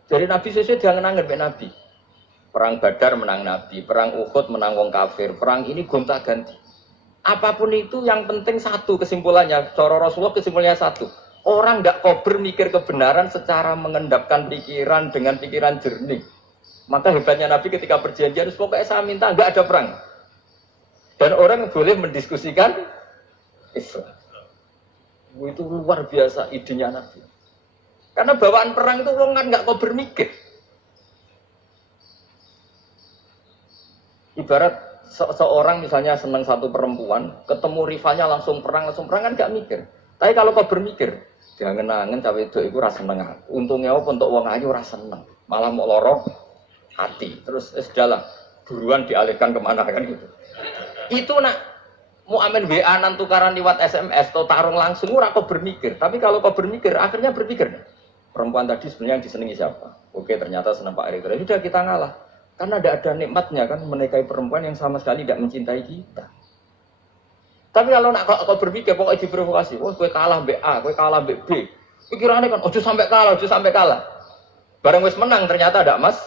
Jadi Nabi sesuai jangan anggap Nabi. Perang Badar menang Nabi, perang Uhud menang wong kafir, perang ini gonta-ganti. Apapun itu yang penting satu kesimpulannya, cara Rasulullah kesimpulannya satu. Orang nggak kober mikir kebenaran secara mengendapkan pikiran dengan pikiran jernih. Maka hebatnya Nabi ketika perjanjian, pokoknya saya minta nggak ada perang. Dan orang boleh mendiskusikan Islam. Itu luar biasa idenya Nabi. Karena bawaan perang itu orang kan nggak kober mikir. Ibarat seorang misalnya senang satu perempuan, ketemu rivalnya langsung perang kan nggak mikir. Tapi kalau kau bermikir, jangan nangen cawe itu rasa seneng. Untungnya apa untuk wong ayu rasa seneng, malah mau lorong hati. Terus sudahlah, buruan dialihkan kemana kan gitu. Itu nak mau amin WA nan tukaran lewat SMS atau tarung langsung ora kau bermikir. Tapi kalau kau bermikir, akhirnya berpikir. Perempuan tadi sebenarnya yang disenangi siapa? Oke, ternyata senang Pak Erick. Sudah kita ngalah. Karena tidak ada nikmatnya kan menikahi perempuan yang sama sekali tidak mencintai kita. Tapi kalau nak kau berpikir pokoknya diprovokasi, wah gue kalah mbak A, gue kalah mbak B. Pikirannya kan, ojo sampai kalah. Bareng wis menang ternyata ada mas.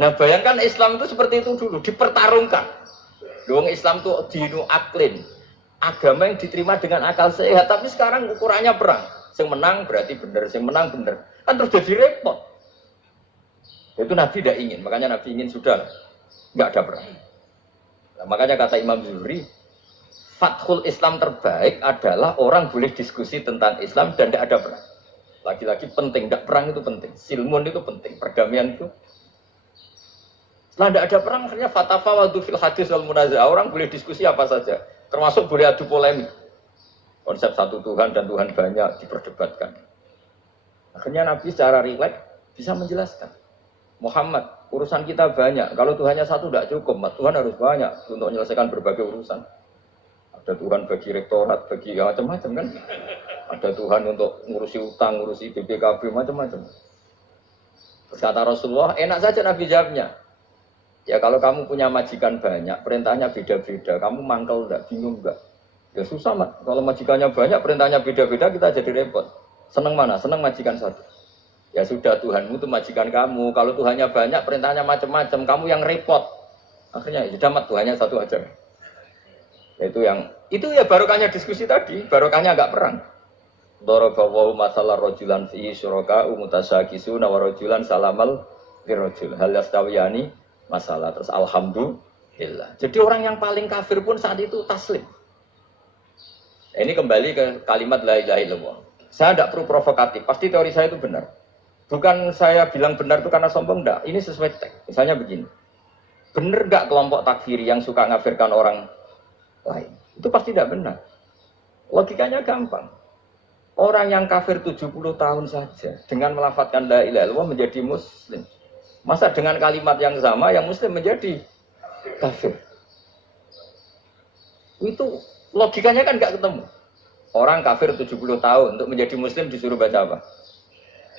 Nah bayangkan Islam itu seperti itu dulu, dipertarungkan. Doang Islam itu dinu aklin, agama yang diterima dengan akal sehat. Tapi sekarang ukurannya perang. Yang menang berarti benar, yang menang benar. Kan terus jadi repot. Itu Nabi tidak ingin, makanya Nabi ingin sudah nggak ada perang. Nah, makanya kata Imam Zuhri, fathul Islam terbaik adalah orang boleh diskusi tentang Islam dan tidak ada perang. Lagi-lagi penting, tidak perang itu penting. Silmun itu penting, perdamaian itu. Setelah tidak ada perang, akhirnya fatafawadu fil hadis wal munazah. Orang boleh diskusi apa saja, termasuk boleh adu polemik. Konsep satu Tuhan dan Tuhan banyak diperdebatkan. Akhirnya Nabi secara rileks bisa menjelaskan. Muhammad, urusan kita banyak. Kalau Tuhannya satu tidak cukup, Tuhan harus banyak untuk menyelesaikan berbagai urusan. Ada Tuhan bagi rektorat, bagi macam-macam kan. Ada Tuhan untuk ngurusi utang, ngurusi BPKB, macam-macam. Terus kata Rasulullah, enak saja Nabi jawabnya. Ya kalau kamu punya majikan banyak, perintahnya beda-beda. Kamu mangkel enggak, bingung enggak? Ya susah, Mat. Kalau majikannya banyak, perintahnya beda-beda, kita jadi repot. Senang mana? Senang majikan satu. Ya sudah, Tuhanmu itu majikan kamu. Kalau Tuhannya banyak, perintahnya macam-macam. Kamu yang repot. Akhirnya ya sudah, Mat, Tuhannya satu aja. Itu ya barokahnya diskusi tadi. Barokahnya enggak perang. Darabawahu masalah rojulan fihi syuraka umutasakisuna wa rojulan salamal lirojul. Hal yastawiyani masalah. Terus alhamdulillah. Jadi orang yang paling kafir pun saat itu taslim. Ini kembali ke kalimat la ilaha illallah. Saya tidak perlu provokatif. Pasti teori saya itu benar. Bukan saya bilang benar itu karena sombong, enggak. Ini sesuai teks. Misalnya begini. Benar enggak kelompok takfiri yang suka ngafirkan orang lain? Itu pasti tidak benar. Logikanya gampang. Orang yang kafir 70 tahun saja dengan melafadzkan la ilaha illallah menjadi muslim. Masa dengan kalimat yang sama yang muslim menjadi kafir? Itu logikanya kan enggak ketemu. Orang kafir 70 tahun untuk menjadi muslim disuruh baca apa?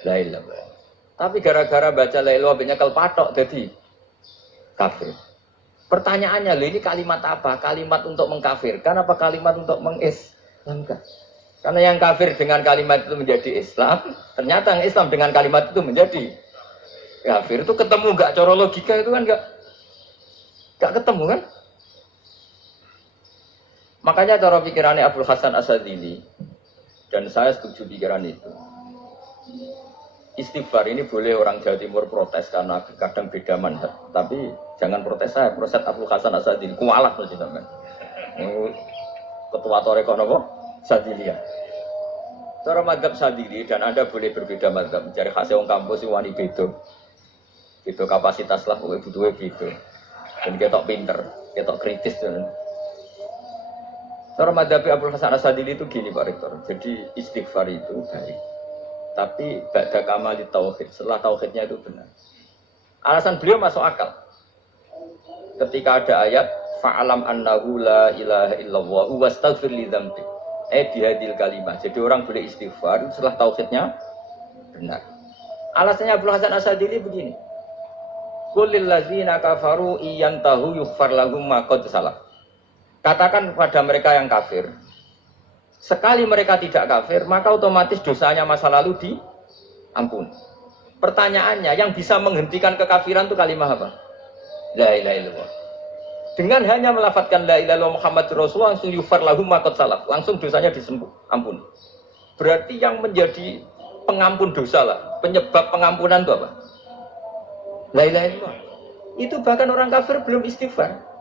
La ilaha illallah. Tapi gara-gara baca la ilaha illallah nyekel patok jadi kafir. Pertanyaannya, ini kalimat apa? Kalimat untuk mengkafirkan apa kalimat untuk mengislamkan? Karena yang kafir dengan kalimat itu menjadi Islam, ternyata yang Islam dengan kalimat itu menjadi kafir. Itu ketemu enggak? Cara logika itu kan enggak ketemu kan? Makanya cara pikirannya Abdul Hasan Asadili, dan saya setuju pikiran itu. Istighfar ini boleh orang Jawa Timur protes karena kadang beda manhaj, tapi jangan protes saya, protes Abdul Hasan Asadili, kualat loh kan. Ketua Torekoh Nopo Sadili ya. Cara madhab Sadili dan Anda boleh berbeda madhab, mencari hasil orang kampus wani bedo, itu kapasitas lah, butuhnya bedo, dan ketok pinter, ketok kritis dan. Cara madhab Abdul Hasan Asadili itu gini Pak Rektor, jadi istighfar itu baik. Tapi ba'da kamali tauhid, setelah tauhidnya itu benar. Alasan beliau masuk akal. Ketika ada ayat fa'alam annahu la ilaha illallah wastaghfir li dzambi. Bihadil kalimah. Jadi orang boleh istighfar setelah tauhidnya benar. Alasannya Abdul Hasan Asadili begini. Qul lil ladzina kafaru iyantahu yughfar lahum ma qad salaf. Katakan kepada mereka yang kafir, sekali mereka tidak kafir, maka otomatis dosanya masa lalu diampuni. Pertanyaannya, yang bisa menghentikan kekafiran itu kalimat apa? La ilaha illallah. Dengan hanya melafadzkan la ilaha illallah Muhammadur Rasulullah, langsung yughfar lahum ma qad salaf, langsung dosanya diampuni. Berarti yang menjadi pengampun dosa lah, penyebab pengampunan itu apa? La ilaha illallah. Itu bahkan orang kafir belum istighfar.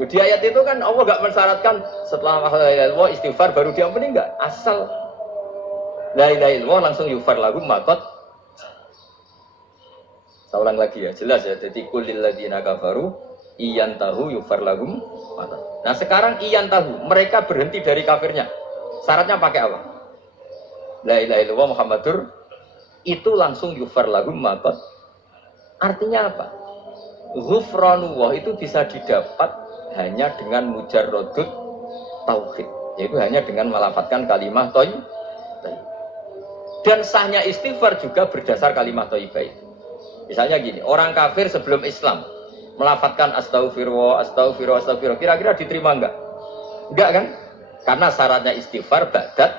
Di ayat itu kan Allah gak mensyaratkan setelah la ilaha illallah istighfar baru diampuni, enggak. Asal la ilaha illallah langsung yughfar lahum ma qad. Saya ulang lagi ya, jelas ya. Jadi qul lil ladzina kafaru iyantahu yughfar lahum ma qad. Nah, sekarang iyantahu, mereka berhenti dari kafirnya. Syaratnya pakai apa? La ilaha illallah Muhammadur, itu langsung yughfar lahum ma qad. Artinya apa? Ghufranullah itu bisa didapat hanya dengan mujarrodut tauhid, yaitu hanya dengan melafadzkan kalimat thayyibah. Dan sahnya istighfar juga berdasar kalimat thayyibah itu. Misalnya gini, orang kafir sebelum Islam melafadzkan astaghfirullah, astaghfirullah, astaghfirullah, kira-kira diterima enggak? Enggak kan? Karena syaratnya istighfar ba'dat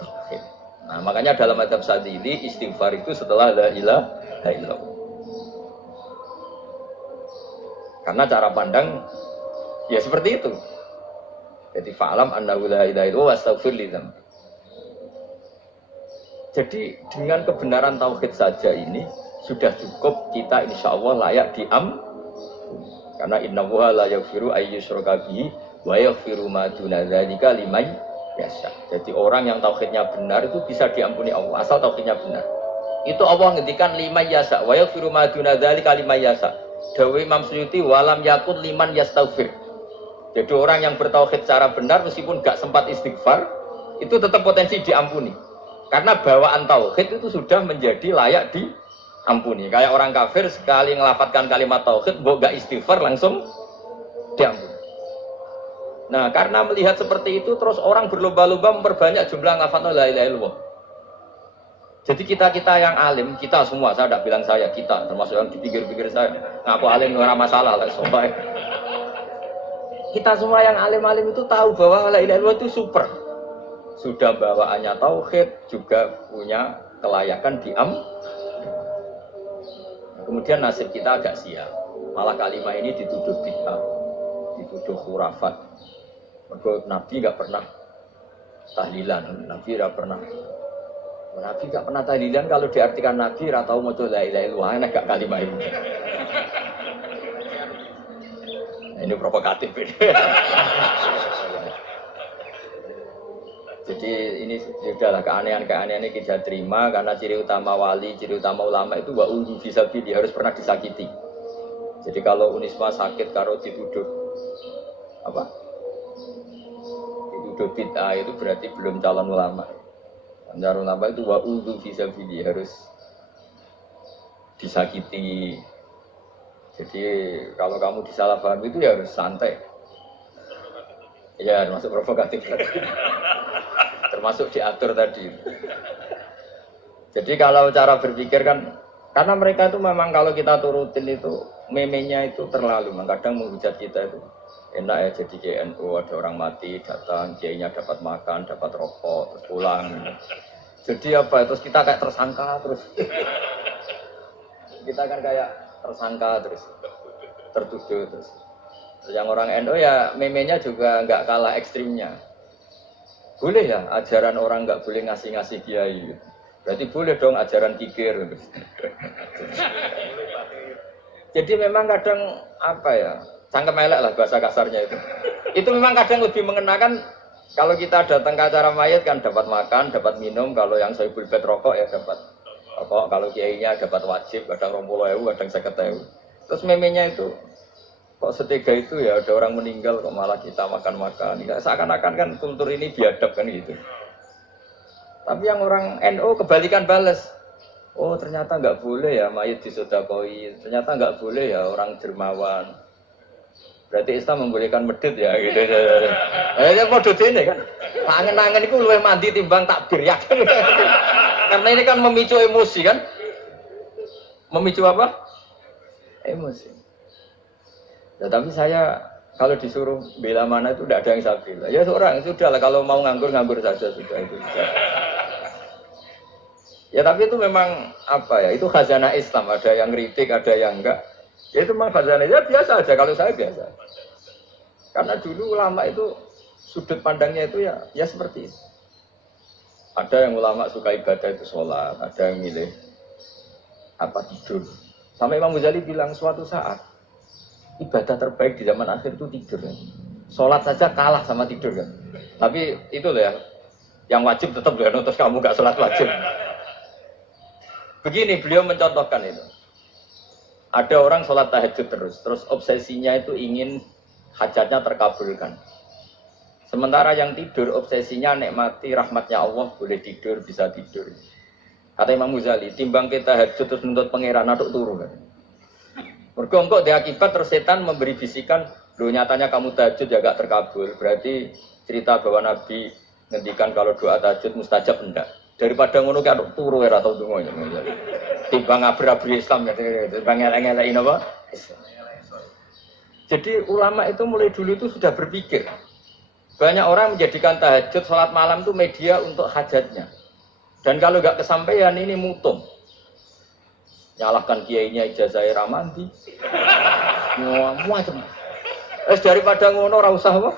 tauhid. Nah, makanya dalam mazhab Syadzili istighfar itu setelah la ilaha illallah. Karena cara pandang ya seperti itu. Jadi fa'lam annahu la ilaha illallah wastaghfir li dzambi. Jadi dengan kebenaran tauhid saja ini sudah cukup kita insya Allah layak karena innallaha la yaghfiru ayyushraka bihi wa yaghfiru ma duna dzalika liman yasha. Jadi orang yang tauhidnya benar itu bisa diampuni Allah asal tauhidnya benar. Itu Allah ngendikan liman yasha wa yaghfiru ma duna dzalika liman yasha. Dawe Imam Suyuti walam yakun liman yastaghfir. Jadi orang yang bertauhid secara benar meskipun gak sempat istighfar itu tetap potensi diampuni. Karena bawaan tauhid itu sudah menjadi layak diampuni. Kayak orang kafir sekali ngelafadzkan kalimat tauhid, mbok gak istighfar langsung diampuni. Nah, karena melihat seperti itu terus orang berlomba-lomba memperbanyak jumlah ngelafadzkan la ilaha illallah. Jadi kita yang alim, kita semua, saya tidak bilang saya, kita termasuk yang di pinggir-pinggir saya, ngaku alim ora masalah lah soalnya. Kita semua yang alim-alim itu tahu bahwa la ilaha illallah itu super. Sudah bawaannya tauhid, juga punya kelayakan Kemudian nasib kita agak sial. Malah kalimat ini dituduh bid'ah, dituduh khurafat. Nabi nggak pernah tahlilan, Nabi nggak pernah tahlilan. Kalau diartikan Nabi nggak tahu mau la ilaha illallah, enak gak kalimat ini. Ini provokatif ini. Jadi ini sudahlah keanehan-keanehan ini kita terima karena ciri utama wali, ciri utama ulama itu wa'udhu fisabilillah harus pernah disakiti. Jadi kalau Unisma sakit karo dituduh apa? Dituduh bid'ah itu berarti belum calon ulama. Calon ulama itu wa'udhu fisabilillah harus disakiti. Jadi kalau kamu disalahpahami itu ya harus santai. Ya termasuk provokatif tadi. Termasuk diatur tadi. Jadi kalau cara berpikir kan, karena mereka itu memang kalau kita turutin itu memenya itu terlalu, kadang menghujat kita itu enak ya jadi KNU ada orang mati datang, kiainya dapat makan, dapat rokok, terus pulang. Jadi apa? Terus kita kayak tersangka terus. Kita kan kayak tersangka terus tertuduh terus. Yang orang NU ya memenya juga nggak kalah ekstrimnya. Boleh ya ajaran orang nggak boleh ngasih kiai. Berarti boleh dong ajaran kikir. Jadi memang kadang apa ya cangkem elek lah bahasa kasarnya itu. Itu memang kadang lebih mengenakan kalau kita datang ke acara mayat kan dapat makan, dapat minum. Kalau yang sohibul bed rokok ya dapat rokok. Kalau kiainya dapat wajib, kadang 20.000, kadang 50.000. Terus memenya itu kok setega itu ya ada orang meninggal kok malah kita makan-makan. Ya, seakan-akan kan kultur ini biadab kan gitu. Tapi yang orang NU kebalikan balas. Oh ternyata nggak boleh ya mayit disodakoi. Ternyata nggak boleh ya orang dermawan. Berarti Islam membolehkan medit ya gitu. Ya modus ini kan. Angen-angen itu luwih mandi timbang takbir ya. Karena ini kan memicu emosi kan. Memicu apa? Emosi. Ya, tapi saya kalau disuruh bela mana itu tidak ada yang saya bela. Ya seorang sudah lah, kalau mau nganggur saja sudah itu. Ya tapi itu memang apa ya? Itu khazanah Islam. Ada yang kritik, ada yang enggak. Ya itu memang khazanah. Ya biasa aja kalau saya biasa. Karena dulu ulama itu sudut pandangnya itu ya seperti itu. Ada yang ulama suka ibadah itu sholat, ada yang milih apa tidur. Sampai Imam Ghazali bilang suatu saat ibadah terbaik di zaman akhir itu tidur kan. Sholat saja kalah sama tidur kan. Tapi itu loh ya, yang wajib tetap loh, terus kamu gak sholat wajib. Begini beliau mencontohkan itu. Ada orang sholat tahajud terus obsesinya itu ingin hajatnya terkabulkan. Sementara yang tidur obsesinya nikmati rahmatnya Allah, boleh tidur, bisa tidur. Kata Imam Ghazali, timbang kita tahajud terus nuntut pangeran aduk turu kan. Mergo engko diakibat terus setan memberi bisikan, "Loh nyatanya kamu tahajud ya gak terkabul." Berarti cerita bahwa Nabi ngendikan kalau doa tahajud mustajab enggak. Daripada ngono ki aduk turu ora tau ndonga. Timbang abri-abri Islam ya, timbang elek-elekin apa? Jadi ulama itu mulai dulu itu sudah berpikir. Banyak orang menjadikan tahajud, sholat malam itu media untuk hajatnya. Dan kalau nggak kesampaian ini mutung. Nyalahkan kiainya ijazah ramandi. Macam. Daripada ngono ora usah apa?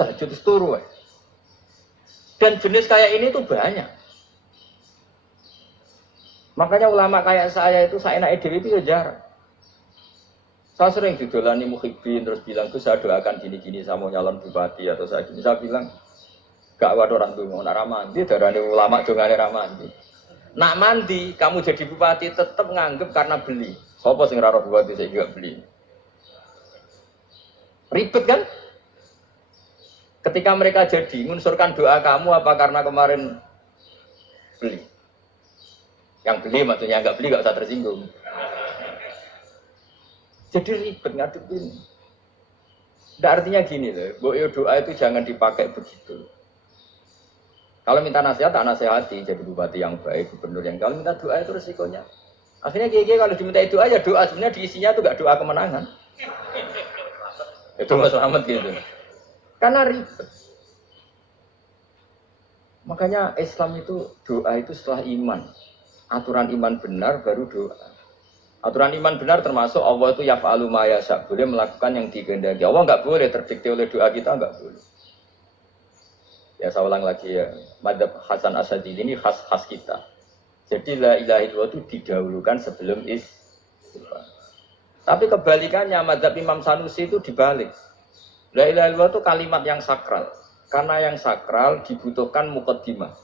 Tahajud turu. Dan jenis kayak ini tuh banyak. Makanya ulama kayak saya itu enake dhewe itu jarang. Saya sering didolani muhibbin terus bilang tuh saya doakan gini-gini sama nyalon bupati atau saya gini. Saya bilang gak waduh orang tuh mau mandi darani ulama dongane ramandi. Nak mandi kamu jadi bupati tetap nganggep karena beli. Sopo sing ora bupati saya juga beli. Ribet kan? Ketika mereka jadi mengunsurkan doa kamu apa karena kemarin beli? Yang beli maksudnya nggak beli nggak usah tersinggung. Jadi ribet ngadepin. Tidak artinya gini loh, doa itu jangan dipakai begitu. Kalau minta nasihat, tak nasihati jadi bupati yang baik, gubernur yang. Kalau minta doa itu resikonya. Akhirnya kalau diminta doa ya doa sebenarnya diisinya itu nggak doa kemenangan. Itu Mas Muhammad gitu. Karena ribet. Makanya Islam itu doa itu setelah iman. Aturan iman benar baru doa. Aturan iman benar termasuk Allah itu yaf'alu ma yasha, boleh melakukan yang dikehendaki. Allah enggak boleh terdikte oleh doa kita, enggak boleh. Ya saya ulang lagi ya, madzhab Hasan Asyadzili ini khas kita. Jadi la ilaha illallah itu didahulukan sebelum istighfar. Tapi kebalikannya madzhab Imam Sanusi itu dibalik. La ilaha illallah itu kalimat yang sakral. Karena yang sakral dibutuhkan muqaddimah,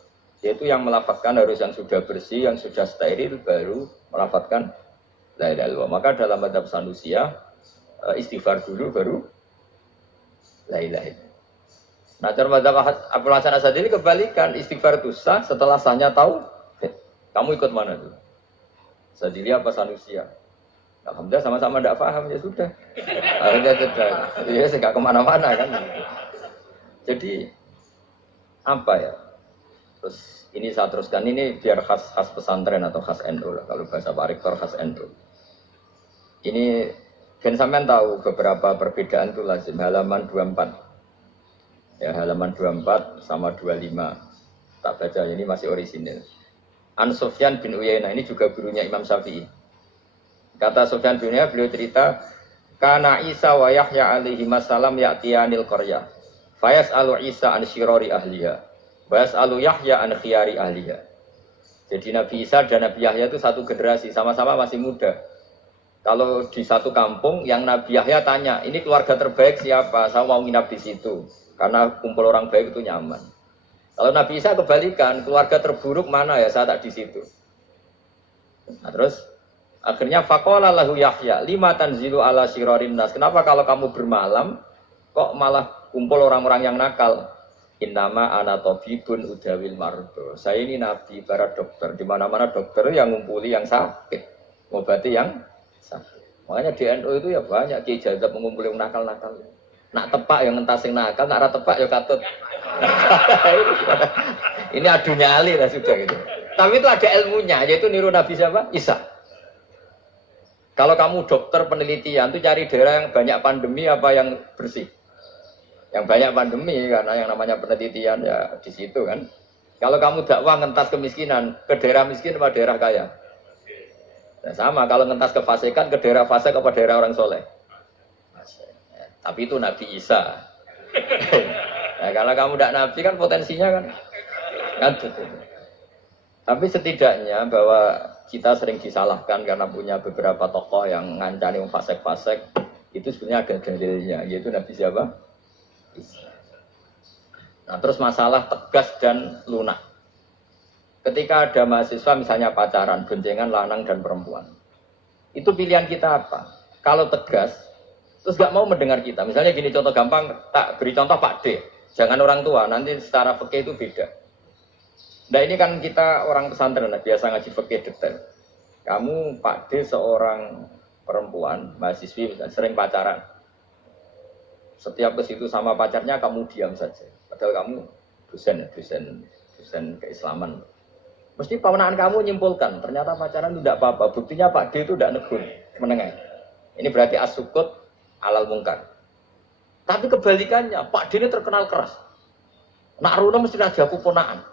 yaitu yang melafadzkan harus yang sudah bersih, yang sudah steril baru melafadzkan la ilaha illallah. Maka dalam madzhab Sanusiyah istighfar dulu baru la ilaha illallah. Nah, dalam madzhab Abdul Hasan Asyadzili kebalikan, istighfar itu sah setelah sahnya tauhid. Kamu ikut mana tuh? Asyadzili apa Sanusiyah? Alhamdulillah sama-sama tidak paham ya sudah. Akhirnya sudah. Ya enggak kemana-mana kan. Jadi apa ya? Terus ini saya teruskan ini biar khas pesantren atau khas NU lah. Kalau bahasa Pak Rektor khas NU. Ini Ben sampean tahu beberapa perbedaan itu lazim halaman 24. Ya halaman 24 sama 25. Tak baca ini masih orisinil. An Sufyan bin Uyainah ini juga gurunya Imam Syafi'i. Kata Sufyan bin Uyainah beliau cerita kana Isa wa Yahya alaihi wasallam ya'tiyanil qaryah. Fayas'alu Isa an syirari ahliha. Fayas'alu Yahya an khiyari ahliha. Jadi Nabi Isa dan Nabi Yahya itu satu generasi, sama-sama masih muda. Kalau di satu kampung, yang Nabi Yahya tanya, ini keluarga terbaik siapa? Saya mau nginap di situ, karena kumpul orang baik itu nyaman. Kalau Nabi Isa kebalikan, keluarga terburuk mana ya? Saya tak di situ. Nah, terus akhirnya faqala lahu Yahya, lima tanzilu ala syirarin nas. Kenapa kalau kamu bermalam, kok malah kumpul orang-orang yang nakal? Innama ana tabibun udawil mardo. Saya ini nabi, para dokter. Di mana-mana dokter yang ngumpuli yang sakit, ngobati yang sakit. Makanya di NU itu ya banyak Ki Jazab mengumpuli yang nakal-nakal. Nak tepak yang entas yang nakal, nak tepak ya katut. Ini adu nyali lah sudah gitu. Tapi itu ada ilmunya, yaitu niru Nabi siapa? Isa. Kalau kamu dokter penelitian tuh cari daerah yang banyak pandemi apa yang bersih? Yang banyak pandemi karena yang namanya penelitian ya di situ kan. Kalau kamu dakwah ngentas kemiskinan ke daerah miskin apa daerah kaya? Nah, sama kalau ngentas kefasikan ke daerah fasik apa daerah orang soleh? Tapi itu Nabi Isa. Nah, kalau kamu tidak Nabi kan potensinya kan gitu. Tapi setidaknya bahwa kita sering disalahkan karena punya beberapa tokoh yang ngancani fasik-fasik itu sebenarnya ada dalilnya, yaitu Nabi siapa? Isa. Nah, terus masalah tegas dan lunak. Ketika ada mahasiswa misalnya pacaran, boncengan lanang dan perempuan, itu pilihan kita apa? Kalau tegas, terus gak mau mendengar kita. Misalnya gini contoh gampang, tak beri contoh Pak D. Jangan orang tua, nanti secara fikih itu beda. Nah ini kan kita orang pesantren, biasa ngaji fikih detail. Kamu Pak D seorang perempuan, mahasiswi misalnya, sering pacaran. Setiap ke situ sama pacarnya kamu diam saja. Padahal kamu dosen keislaman. Mesti pamanaan kamu nyimpulkan, ternyata pacaran itu tidak apa-apa. Buktinya Pak D itu tidak negur, menengah. Ini berarti as-sukut alal mungkar. Tapi kebalikannya, Pak D ini terkenal keras. Nak runo mesti raja aku ponaan.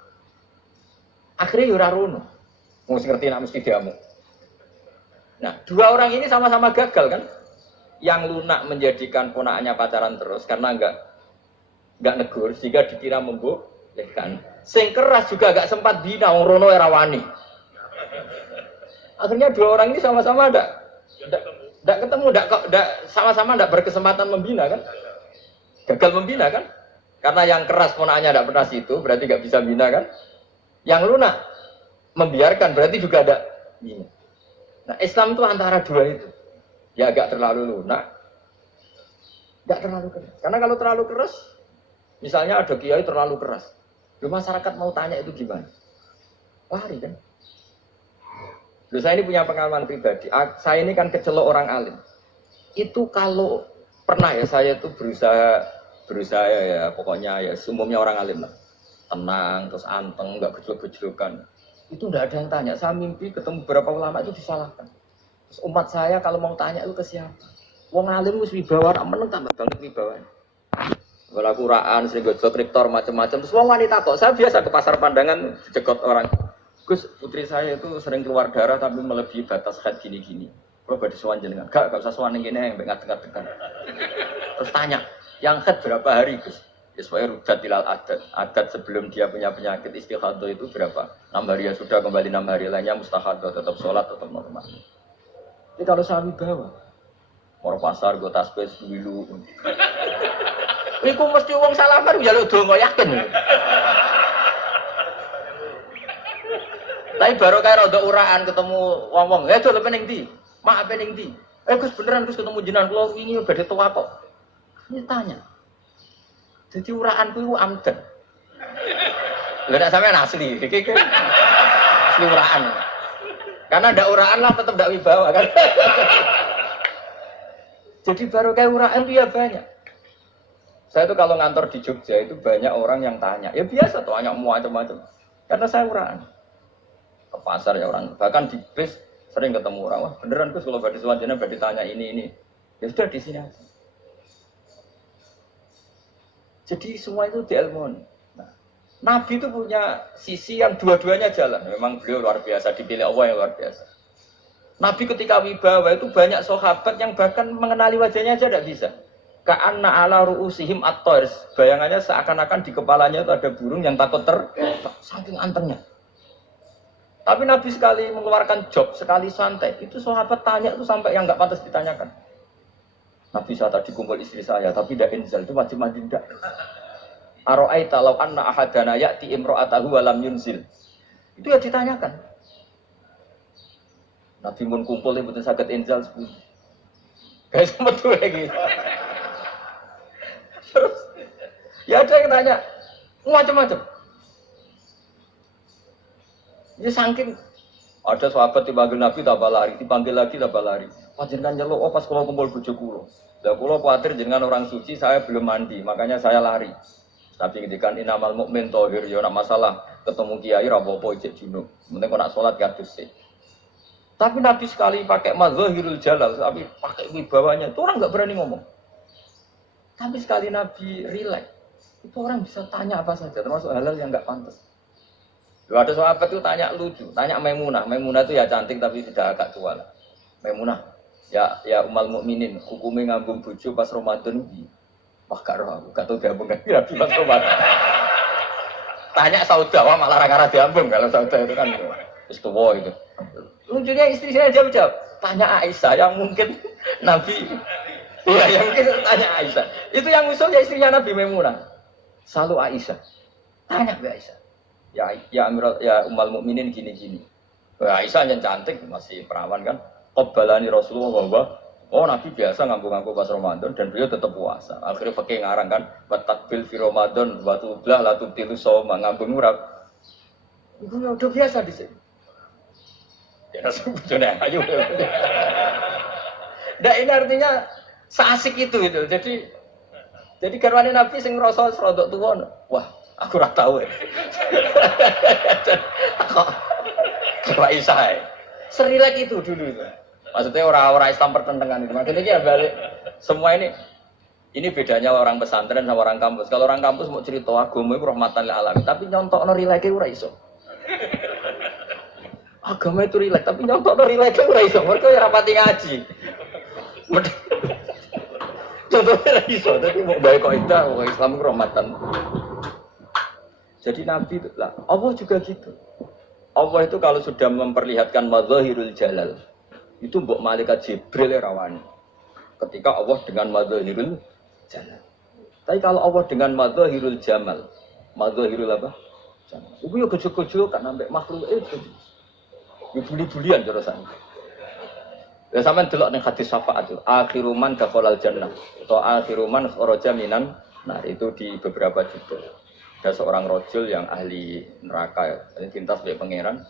Akhirnya yura runo. Mesti ngerti nak mesti diamu. Nah, dua orang ini sama-sama gagal kan? Yang lunak menjadikan ponaannya pacaran terus karena enggak negur sehingga dikira membolehkan. Sing keras juga enggak sempat bina wong rono era wani. Akhirnya dua orang ini sama-sama enggak ketemu, enggak sama-sama enggak berkesempatan membina kan? Gagal membina kan? Karena yang keras ponaannya enggak pernah situ, berarti enggak bisa bina kan? Yang lunak membiarkan berarti juga ada bina. Nah, Islam itu antara dua itu. Ya agak terlalu lunak, enggak terlalu keras. Karena kalau terlalu keras, misalnya ada kiai terlalu keras, masyarakat mau tanya itu gimana? Lari kan? Loh, saya ini punya pengalaman pribadi. Saya ini kan kecelok orang alim. Itu kalau pernah ya saya itu berusaha ya pokoknya ya umumnya orang alim lah. Tenang, terus anteng, enggak gejlok-gejlokan. Itu enggak ada yang tanya. Saya mimpi ketemu beberapa ulama itu disalahkan. Terus umat saya kalau mau tanya itu ke siapa? Wong alim wis wibawa, meneng tambah banget wibawa. Kalau Quran, sering gojlok rektor macam-macam. Terus wong wanita kok, saya biasa ke pasar pandangan dicegot orang. Gus, putri saya itu sering keluar darah tapi melebihi batas haid gini-gini. Kalau badhe sowan jenengan, gak usah sowan ning kene mbek ngadeg-adegan. Terus tanya, yang haid berapa hari, Gus? Ya supaya rudat ilal adat sebelum dia punya penyakit istihadah itu berapa? 6 hari ya sudah, kembali 6 hari lainnya mustahadah, tetap sholat, tetap normal. Ini kalau saya wibawa, mau pasar, gue tasbih dulu. Iku mesti wong salaman njaluk donga yakin. Tapi baru kayak rada uraan ketemu wong-wong, dolen ning ndi? Mak ning ndi? Gus beneran Gus ketemu jenengan kula wingi badhe tuwa kok. Ini tanya. Jadi uraanku itu amdan. Lha nek sampean asli, iki asli uraan. Karena ndak uraan lah tetap ndak wibawa kan. Jadi baru kayak uraan itu ya banyak. Saya itu kalau ngantor di Jogja itu banyak orang yang tanya. Ya biasa tuh tanya macam-macam. Karena saya uraan. Ke pasar ya orang, bahkan di bis sering ketemu orang. Wah, beneran Gus kalau badhe selanjutnya badhe tanya ini. Ya sudah di sini aja. Jadi semua itu diilmoni. Nah, Nabi itu punya sisi yang dua-duanya jalan. Memang beliau luar biasa, dipilih Allah yang luar biasa. Nabi ketika wibawa itu banyak sahabat yang bahkan mengenali wajahnya aja tidak bisa. Ka'anna ala ru'usihim at-tairs. Bayangannya seakan-akan di kepalanya itu ada burung yang takut saking antengnya. Tapi Nabi sekali mengeluarkan job, sekali santai, itu sahabat tanya itu sampai yang nggak pantas ditanyakan. Nabi saya tadi kumpul istri saya, tapi tidak inzal, itu wajib mandi tidak. Aro'aita law anna ahadana ya'ti imro'atahu walam yunzil. Itu ya ditanyakan. Nabi mun kumpul itu betul sakit inzal sepuluh. Kayak sempat tuh lagi. Terus, ya ada yang tanya, macam-macam. Ini saking ada sahabat dipanggil Nabi tambah lari, dipanggil lagi tambah lari. Panjenengan nyeluk pas kalau kumpul bojo kula. Lah kula kuwatir jenengan orang suci, saya belum mandi, makanya saya lari. Tapi ketika inamal mukmin thahir ya ora masalah, ketemu kiai ra apa-apa ijek junub. Penting kok nak salat kadus sih. Tapi Nabi sekali pakai mazhirul jalal, tapi pakai wibawanya, itu orang nggak berani ngomong. Tapi sekali Nabi relax, itu orang bisa tanya apa saja, termasuk halal yang nggak pantas. Lalu ada sahabat itu tanya lucu, tanya Maimunah. Maimunah itu ya cantik tapi tidak agak tua. Maimunah, ya umal mukminin, hukumnya ngambung bojo pas Ramadan iki. Wah gak roh aku, gak tau diambung kan pas Ramadan. Tanya Sauda, wah malah ra diambung kalau Sauda itu kan wis tuwa itu. Lucunya istri saya jawab, tanya Aisyah yang mungkin Nabi, ya yang mungkin tanya Aisyah. Itu yang usul ya istrinya Nabi Maimunah. Selalu Aisyah, tanya ke Aisyah. Ya Amiral, ya Ummul Mukminin gini-gini. Aisyah yang cantik masih perawan kan. Qobbalani Rasulullah bahwa Nabi biasa ngambung-ngambung pas Ramadan dan beliau tetap puasa. Akhirnya fakih ngarang kan, batakbil fi Ramadan, batublah latubtilu soma ngambung murah. Itu udah biasa di sini. Ya sebetulnya ayo. Nah ini artinya seasik itu. Jadi garwane Nabi sing ngrasa rodok tuwa. Wah, aku ora tahu ya. Kok Aisyah. Serilek itu dulu itu. Maksudnya orang-orang Islam pertentangan itu. Makanya ya balik semua ini bedanya orang pesantren sama orang kampus. Kalau orang kampus mau cerita agama itu rahmatan lil alamin, tapi nyontokno rileke ora iso. Agama itu rilek, tapi nyontokno rileke ora iso. Mergo ya rapati ngaji. Contohnya ora iso, tapi mau bae kaidah Islam itu rahmatan. Jadi Nabi itu lah, Allah juga gitu. Allah itu kalau sudah memperlihatkan mazahirul jalal, itu mbok malaikat Jibril rawani. Ketika Allah dengan mazahirul jalal. Tapi kalau Allah dengan mazahirul jamal, mazahirul apa? Jamal. Itu ya gejol-gejol kan sampai makhluk itu. Ya buli-bulian terusan. Ya sampean delok ning hadis syafaat itu, akhiruman dakhalal jannah atau akhiruman kharaja minan. Nah, itu di beberapa judul. Ada seorang rojul yang ahli neraka ya, cinta sebagai pangeran,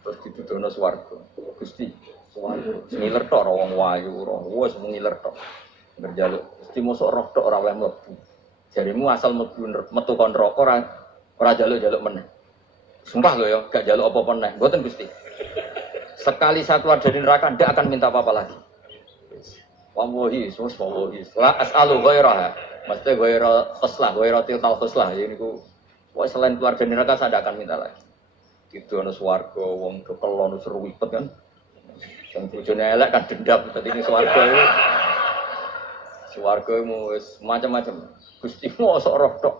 terus dituduhno swarga. Gusti, swarga ngiler tok ora wong wayu, wis ngiler tok. Ngerjaluk, Gusti mosok roh tok ora oleh mlebu. Jarimu asal mlebu metu kon neraka ora jaluk-jaluk meneh. Sumpah lho ya, gak jaluk apa-apa meneh. Mboten Gusti. Sekali saya keluar dari neraka ndak akan minta apa-apa lagi. Wallahi, la as'alu ghairaha. Maksudnya ghaira khuslah, ghaira tilkal khuslah. Ini ku selain keluar dari neraka saya tidak akan minta lagi. Gitu ana swarga wong kekelon seru wipet kan. Yang bojone elek kan dendam dadi ini swarga itu. Swarga wis macam-macam. Gusti mosok roh tok.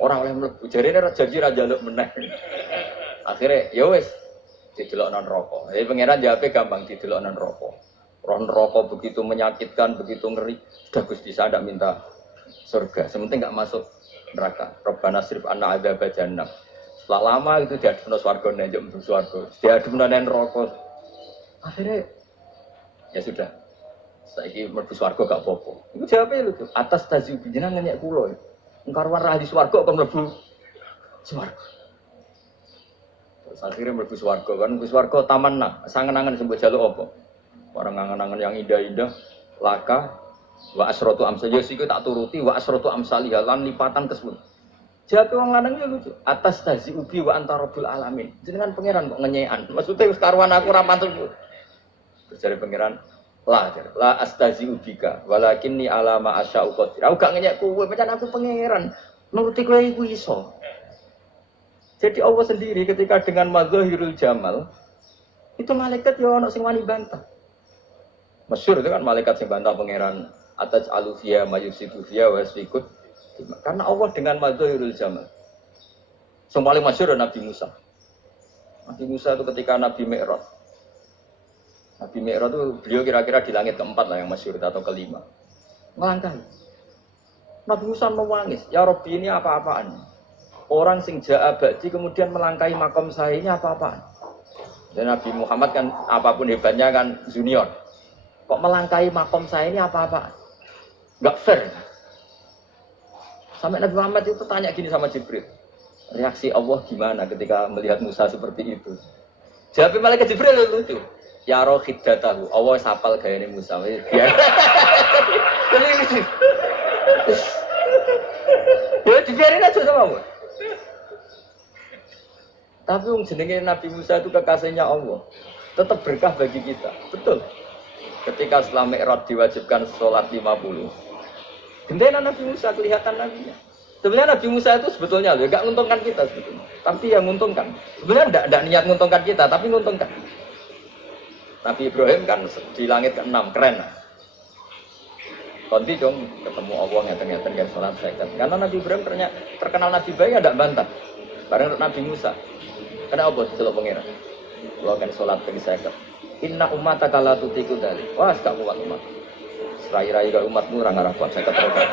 Ora oleh mlebu. Jarine ora janji ra njaluk meneh. Akhire ya wis didelokno neraka. Jadi pangeran jawabe gampang didelokno neraka. Roh neraka begitu menyakitkan, begitu ngeri. Sudah Gusti saya tidak minta surga. Sementing enggak masuk neraka. Rabbana srif anna adzab jahannam. Setelah lama itu diadupno swarga njuk mlebu swarga. Diadupno nang neraka. Akhirnya ya sudah. Saiki mlebu swarga gak apa-apa. Iku jawabe lho, atas tazib jenengan nanya kula. Engkar warah di swarga kok mlebu swarga. Akhirnya mlebu swarga kan, mlebu swarga tamanna, sangen-angen sing mbok jaluk apa? Orang angen-angen yang indah-indah, laka, wa asratu amsal iku tak turuti, wa asratu amsalih lan lipatan kesepuluh. Jawab wong lanang ya lucu, atas tazi ubi wa antarabul alamin. Jenengan pangeran kok ngenyekan. Maksudnya wis karuan aku ora pantes. Terjare pangeran, la astazi ubika, walakinni alama asya'u qadir. Aku gak ngenyek kowe, pancen aku pangeran. Nuruti kowe iku iso. Jadi Allah sendiri ketika dengan mazahirul jamal itu malaikat ya ono sing wani bantah. Masyhur itu kan malaikat sing bantah pangeran ataj alufia mayusidu fiya wasfikut. Karena Allah dengan mazahirul jamal. Sing paling masyhur Nabi Musa. Nabi Musa itu ketika Nabi Mi'raj. Nabi Mi'raj itu beliau kira-kira di langit keempat lah yang masyhur atau kelima. Melangkah. Nabi Musa menangis, ya Rabbi ini apa-apaan? Orang sing ja'a ba'di kemudian melangkahi makom saya ini apa-apaan? Dan Nabi Muhammad kan apapun hebatnya kan junior. Kok melangkahi makom saya ini apa-apaan? Enggak fair. Sampai Nabi Muhammad itu tanya gini sama Jibril. Reaksi Allah gimana ketika melihat Musa seperti itu? Jawab malaikat Jibril lucu. Ya roh khiddatahu. Allah sapal gayane Musa. Biar. Ya dibiarin aja sama Allah. Tapi jenenge Nabi Musa itu kekasihnya Allah. tetap berkah bagi kita. Betul. Ketika setelah Mi'raj diwajibkan sholat 50, gendena Nabi Musa kelihatan nabinya. Sebenarnya Nabi Musa itu sebetulnya loh, nggak menguntungkan kita sebetulnya, tapi yang menguntungkan. Sebenarnya nggak niat menguntungkan kita, tapi menguntungkan. Nabi Ibrahim kan di langit ke-6, keren. Konti dong ketemu Allah ngeten-ngeten kan sholat seket. Karena Nabi Ibrahim terkenal Nabi baik, tidak bantah. Bareng Nabi Musa. Karena apa celok pengira? Kalau kan sholat bagi seket. Inna ummataka la tutiku dalik. Wah, gak kuat umat. Serai-rai gak umatmu orang arah kuat seket terus.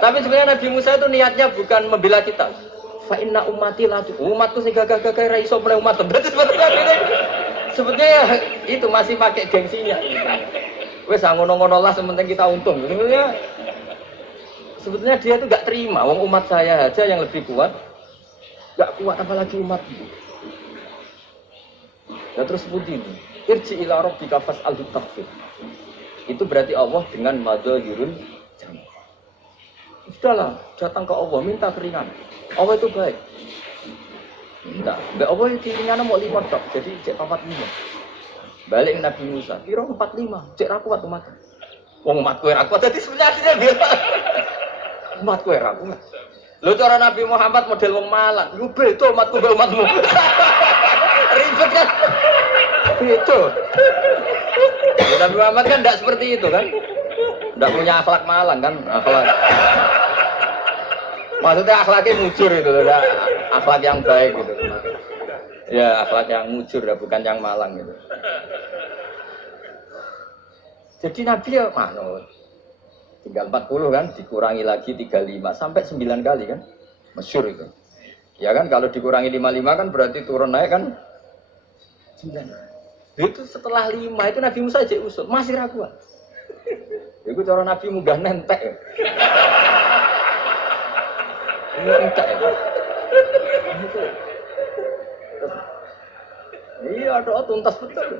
Tapi sebenarnya Nabi Musa itu niatnya bukan membela kita. Fa inna ummati la tu. Umatku sing gagah-gagah ra iso mlebu umat. Berarti sebetulnya ya, itu masih pakai gengsinya. Wes ngono-ngono lah sementing kita untung. Sebetulnya dia itu enggak terima. Wong umat saya aja yang lebih kuat. Enggak kuat apalagi umat. Ya terus puji ini. Irji ila rabbika fas'alhu taghfir. Itu berarti Allah dengan madzahirul jannah. Sudahlah, datang ke Allah, minta keringan. Allah itu baik. Minta. Mbak Allah itu keringan mau 5 tok, jadi cek 45. Balik ke Nabi Musa, kira 45, cek rakuat umat. Wong umat kowe rakuat, jadi sebenarnya dia umat kowe rakuat. Lho cara Nabi Muhammad model wong malang, lu beto umatku mbek umatmu. Ribet kan? Beto. Nabi Muhammad kan tidak seperti itu kan? Tidak punya akhlak malang kan? Akhlak. Maksudnya akhlaknya mujur itu, akhlak yang baik gitu. Ya akhlak yang mujur, bukan yang malang gitu. Jadi Nabi ya manut. Tinggal 40 kan, dikurangi lagi 35 sampai 9 kali kan, masyhur itu. Ya kan kalau dikurangi 55 kan berarti turun naik kan 9. Itu setelah 5 itu Nabi Musa aja usul, masih raguan. Itu cara Nabi munggah nentek. Nentek. Iya, doa tuntas betul.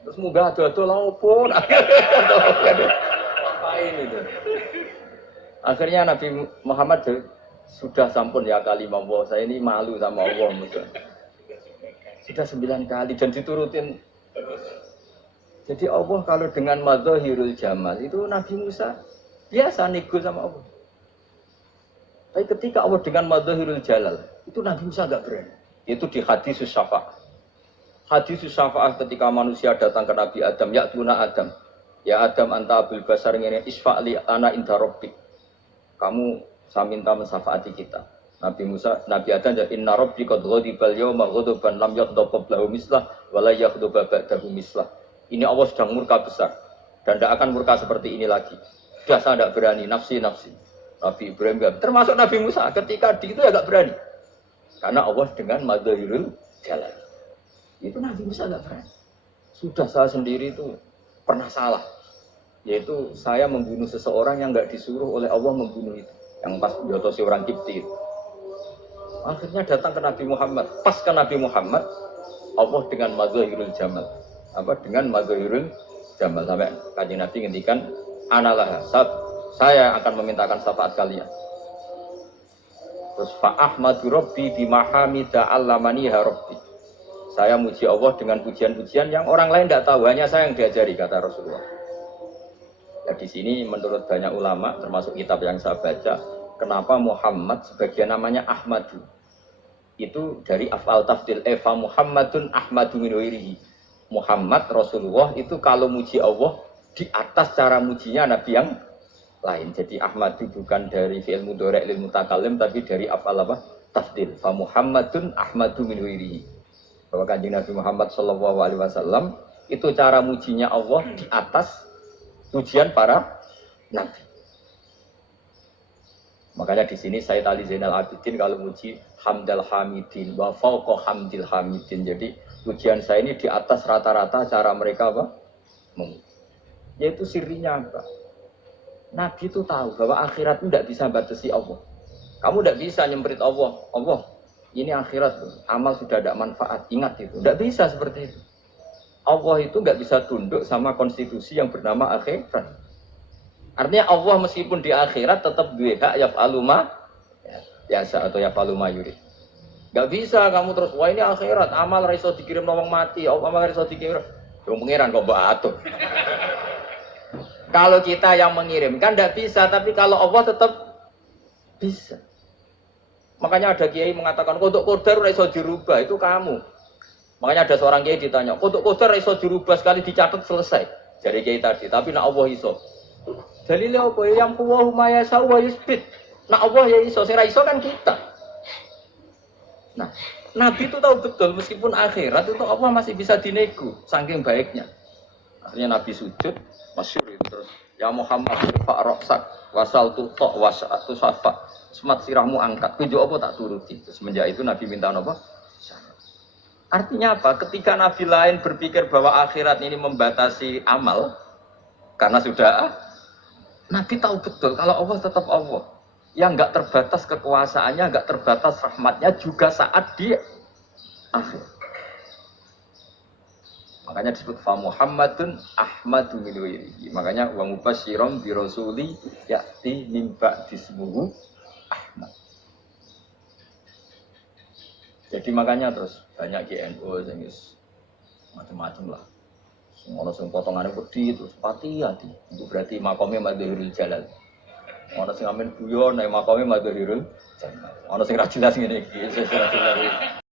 Terus munggah ado-ado lha opo? Ngapain itu? Akhirnya Nabi Muhammad sudah sampun ya kali bahwa saya ini malu sama Allah musuh. Sudah 9 kali dan diturutin. Jadi Allah kalau dengan madzahirul jamal itu Nabi Musa biasa nego sama Allah. Tapi ketika Allah dengan madzahirul jalal itu Nabi Musa enggak berani. Itu di hadis syafa'ah. Hadis syafa'ah ketika manusia datang ke Nabi Adam, ya tuna Adam. Ya Adam anta abul basar ngene isfa'li ana inda rabbik. Kamu saya minta mensafaati kita. Nabi Musa, Nabi Adam ya inna rabbi qad ghadiba al-yawma ghadaban lam yaghdab qablahu mislah wa la yaghdab ba'dahu mislah. Ini Allah sedang murka besar dan tidak akan murka seperti ini lagi. Sudah saya tidak berani, nafsi. Nabi Ibrahim gak, termasuk Nabi Musa ketika di itu ya gak berani. Karena Allah dengan madzahirul jalal. Itu Nabi Musa gak berani. Sudah saya sendiri itu pernah salah. Yaitu saya membunuh seseorang yang gak disuruh oleh Allah membunuh itu. Yang pas diotosi orang Kipti. Akhirnya datang ke Nabi Muhammad. Pas ke Nabi Muhammad, Allah dengan madzahirul jamal. Dengan madzahirul jamal. Sampai Kanjeng Nabi ngendikan, analah saya akan memintakan syafaat kalian. Terus fa'ahmadu rabbi bimahamida allamaniha rabbi. Saya muji Allah dengan pujian-pujian yang orang lain tidak tahu, hanya saya yang diajari, kata Rasulullah. Ya, di sini menurut banyak ulama, termasuk kitab yang saya baca, kenapa Muhammad sebagian namanya Ahmadu. Itu dari af'al tafdil Eva Muhammadun Ahmadu min ghairihi. Muhammad Rasulullah itu kalau muji Allah di atas cara mujinya Nabi yang lain. Jadi Ahmadu bukan dari fi'il mudhari' lil mutakallim tapi dari af'al apa? Tafdil. Fa Muhammadun Ahmadu min ghairihi. Bahwa Kanjeng Nabi Muhammad sallallahu alaihi wasallam itu cara mujinya Allah di atas pujian para nabi. Makanya di sini Sayyid Ali Zainal Abidin kalau muji hamdal hamidin wa fawqa hamdil hamidin. Jadi pujian saya ini di atas rata-rata cara mereka apa? Yaitu sirinya apa? Nabi itu tahu bahwa akhirat itu tidak bisa batasi Allah. Kamu tidak bisa nyemprit Allah. Allah, ini akhirat, amal sudah ada manfaat. Ingat itu. Tidak bisa seperti itu. Allah itu nggak bisa tunduk sama konstitusi yang bernama akhirat. Artinya Allah meskipun di akhirat tetap duwe hak yaf'alu ma biasa atau yaf'alu ma yurid. Gak bisa kamu terus, wah ini akhirat, amal raiso dikirim nawang mati, amal raiso dikirim. Yang pengiran kok mbak atuh. Kalau kita yang mengirimkan tidak bisa, tapi kalau Allah tetap bisa. Makanya ada kiai mengatakan, untuk qadar raiso dirubah, itu kamu. Makanya ada seorang kiai ditanya, untuk qadar raiso dirubah sekali dicatat selesai. Jadi kiai tadi, tapi nak Allah iso. Dalilnya apa? Yang kuwahu ma yasau wa yusbit. Nak Allah ya iso, sing ra iso kan kita. Nah, Nabi itu tahu betul meskipun akhirat itu Allah masih bisa dinego, saking baiknya. Akhirnya Nabi sujud, masyhur itu terus. Ya Muhammad, irfa' roksak, wasal tutok, wasatu safa. Semat sirahmu angkat, tujuh apa tak turuti. Semenjak itu Nabi minta apa? Artinya apa? Ketika Nabi lain berpikir bahwa akhirat ini membatasi amal, karena sudah, Nabi tahu betul kalau Allah tetap Allah. Yang enggak terbatas kekuasaannya, enggak terbatas rahmatnya juga saat dia akhir. Makanya disebut fa Muhammadun Ahmadu min wirihi. Makanya wa mubasyiran bi rasuli ya'ti min ba'di ismuhu Ahmad. Jadi makanya terus banyak GNU yang macam-macam lah. Semua orang potongannya pedih itu hati-hati. Itu berarti makomnya madhurul jalal. Ono sing amin guyon nek makome madhurul jalal. Ono sing ra jelas ngene iki, sing ra jelas.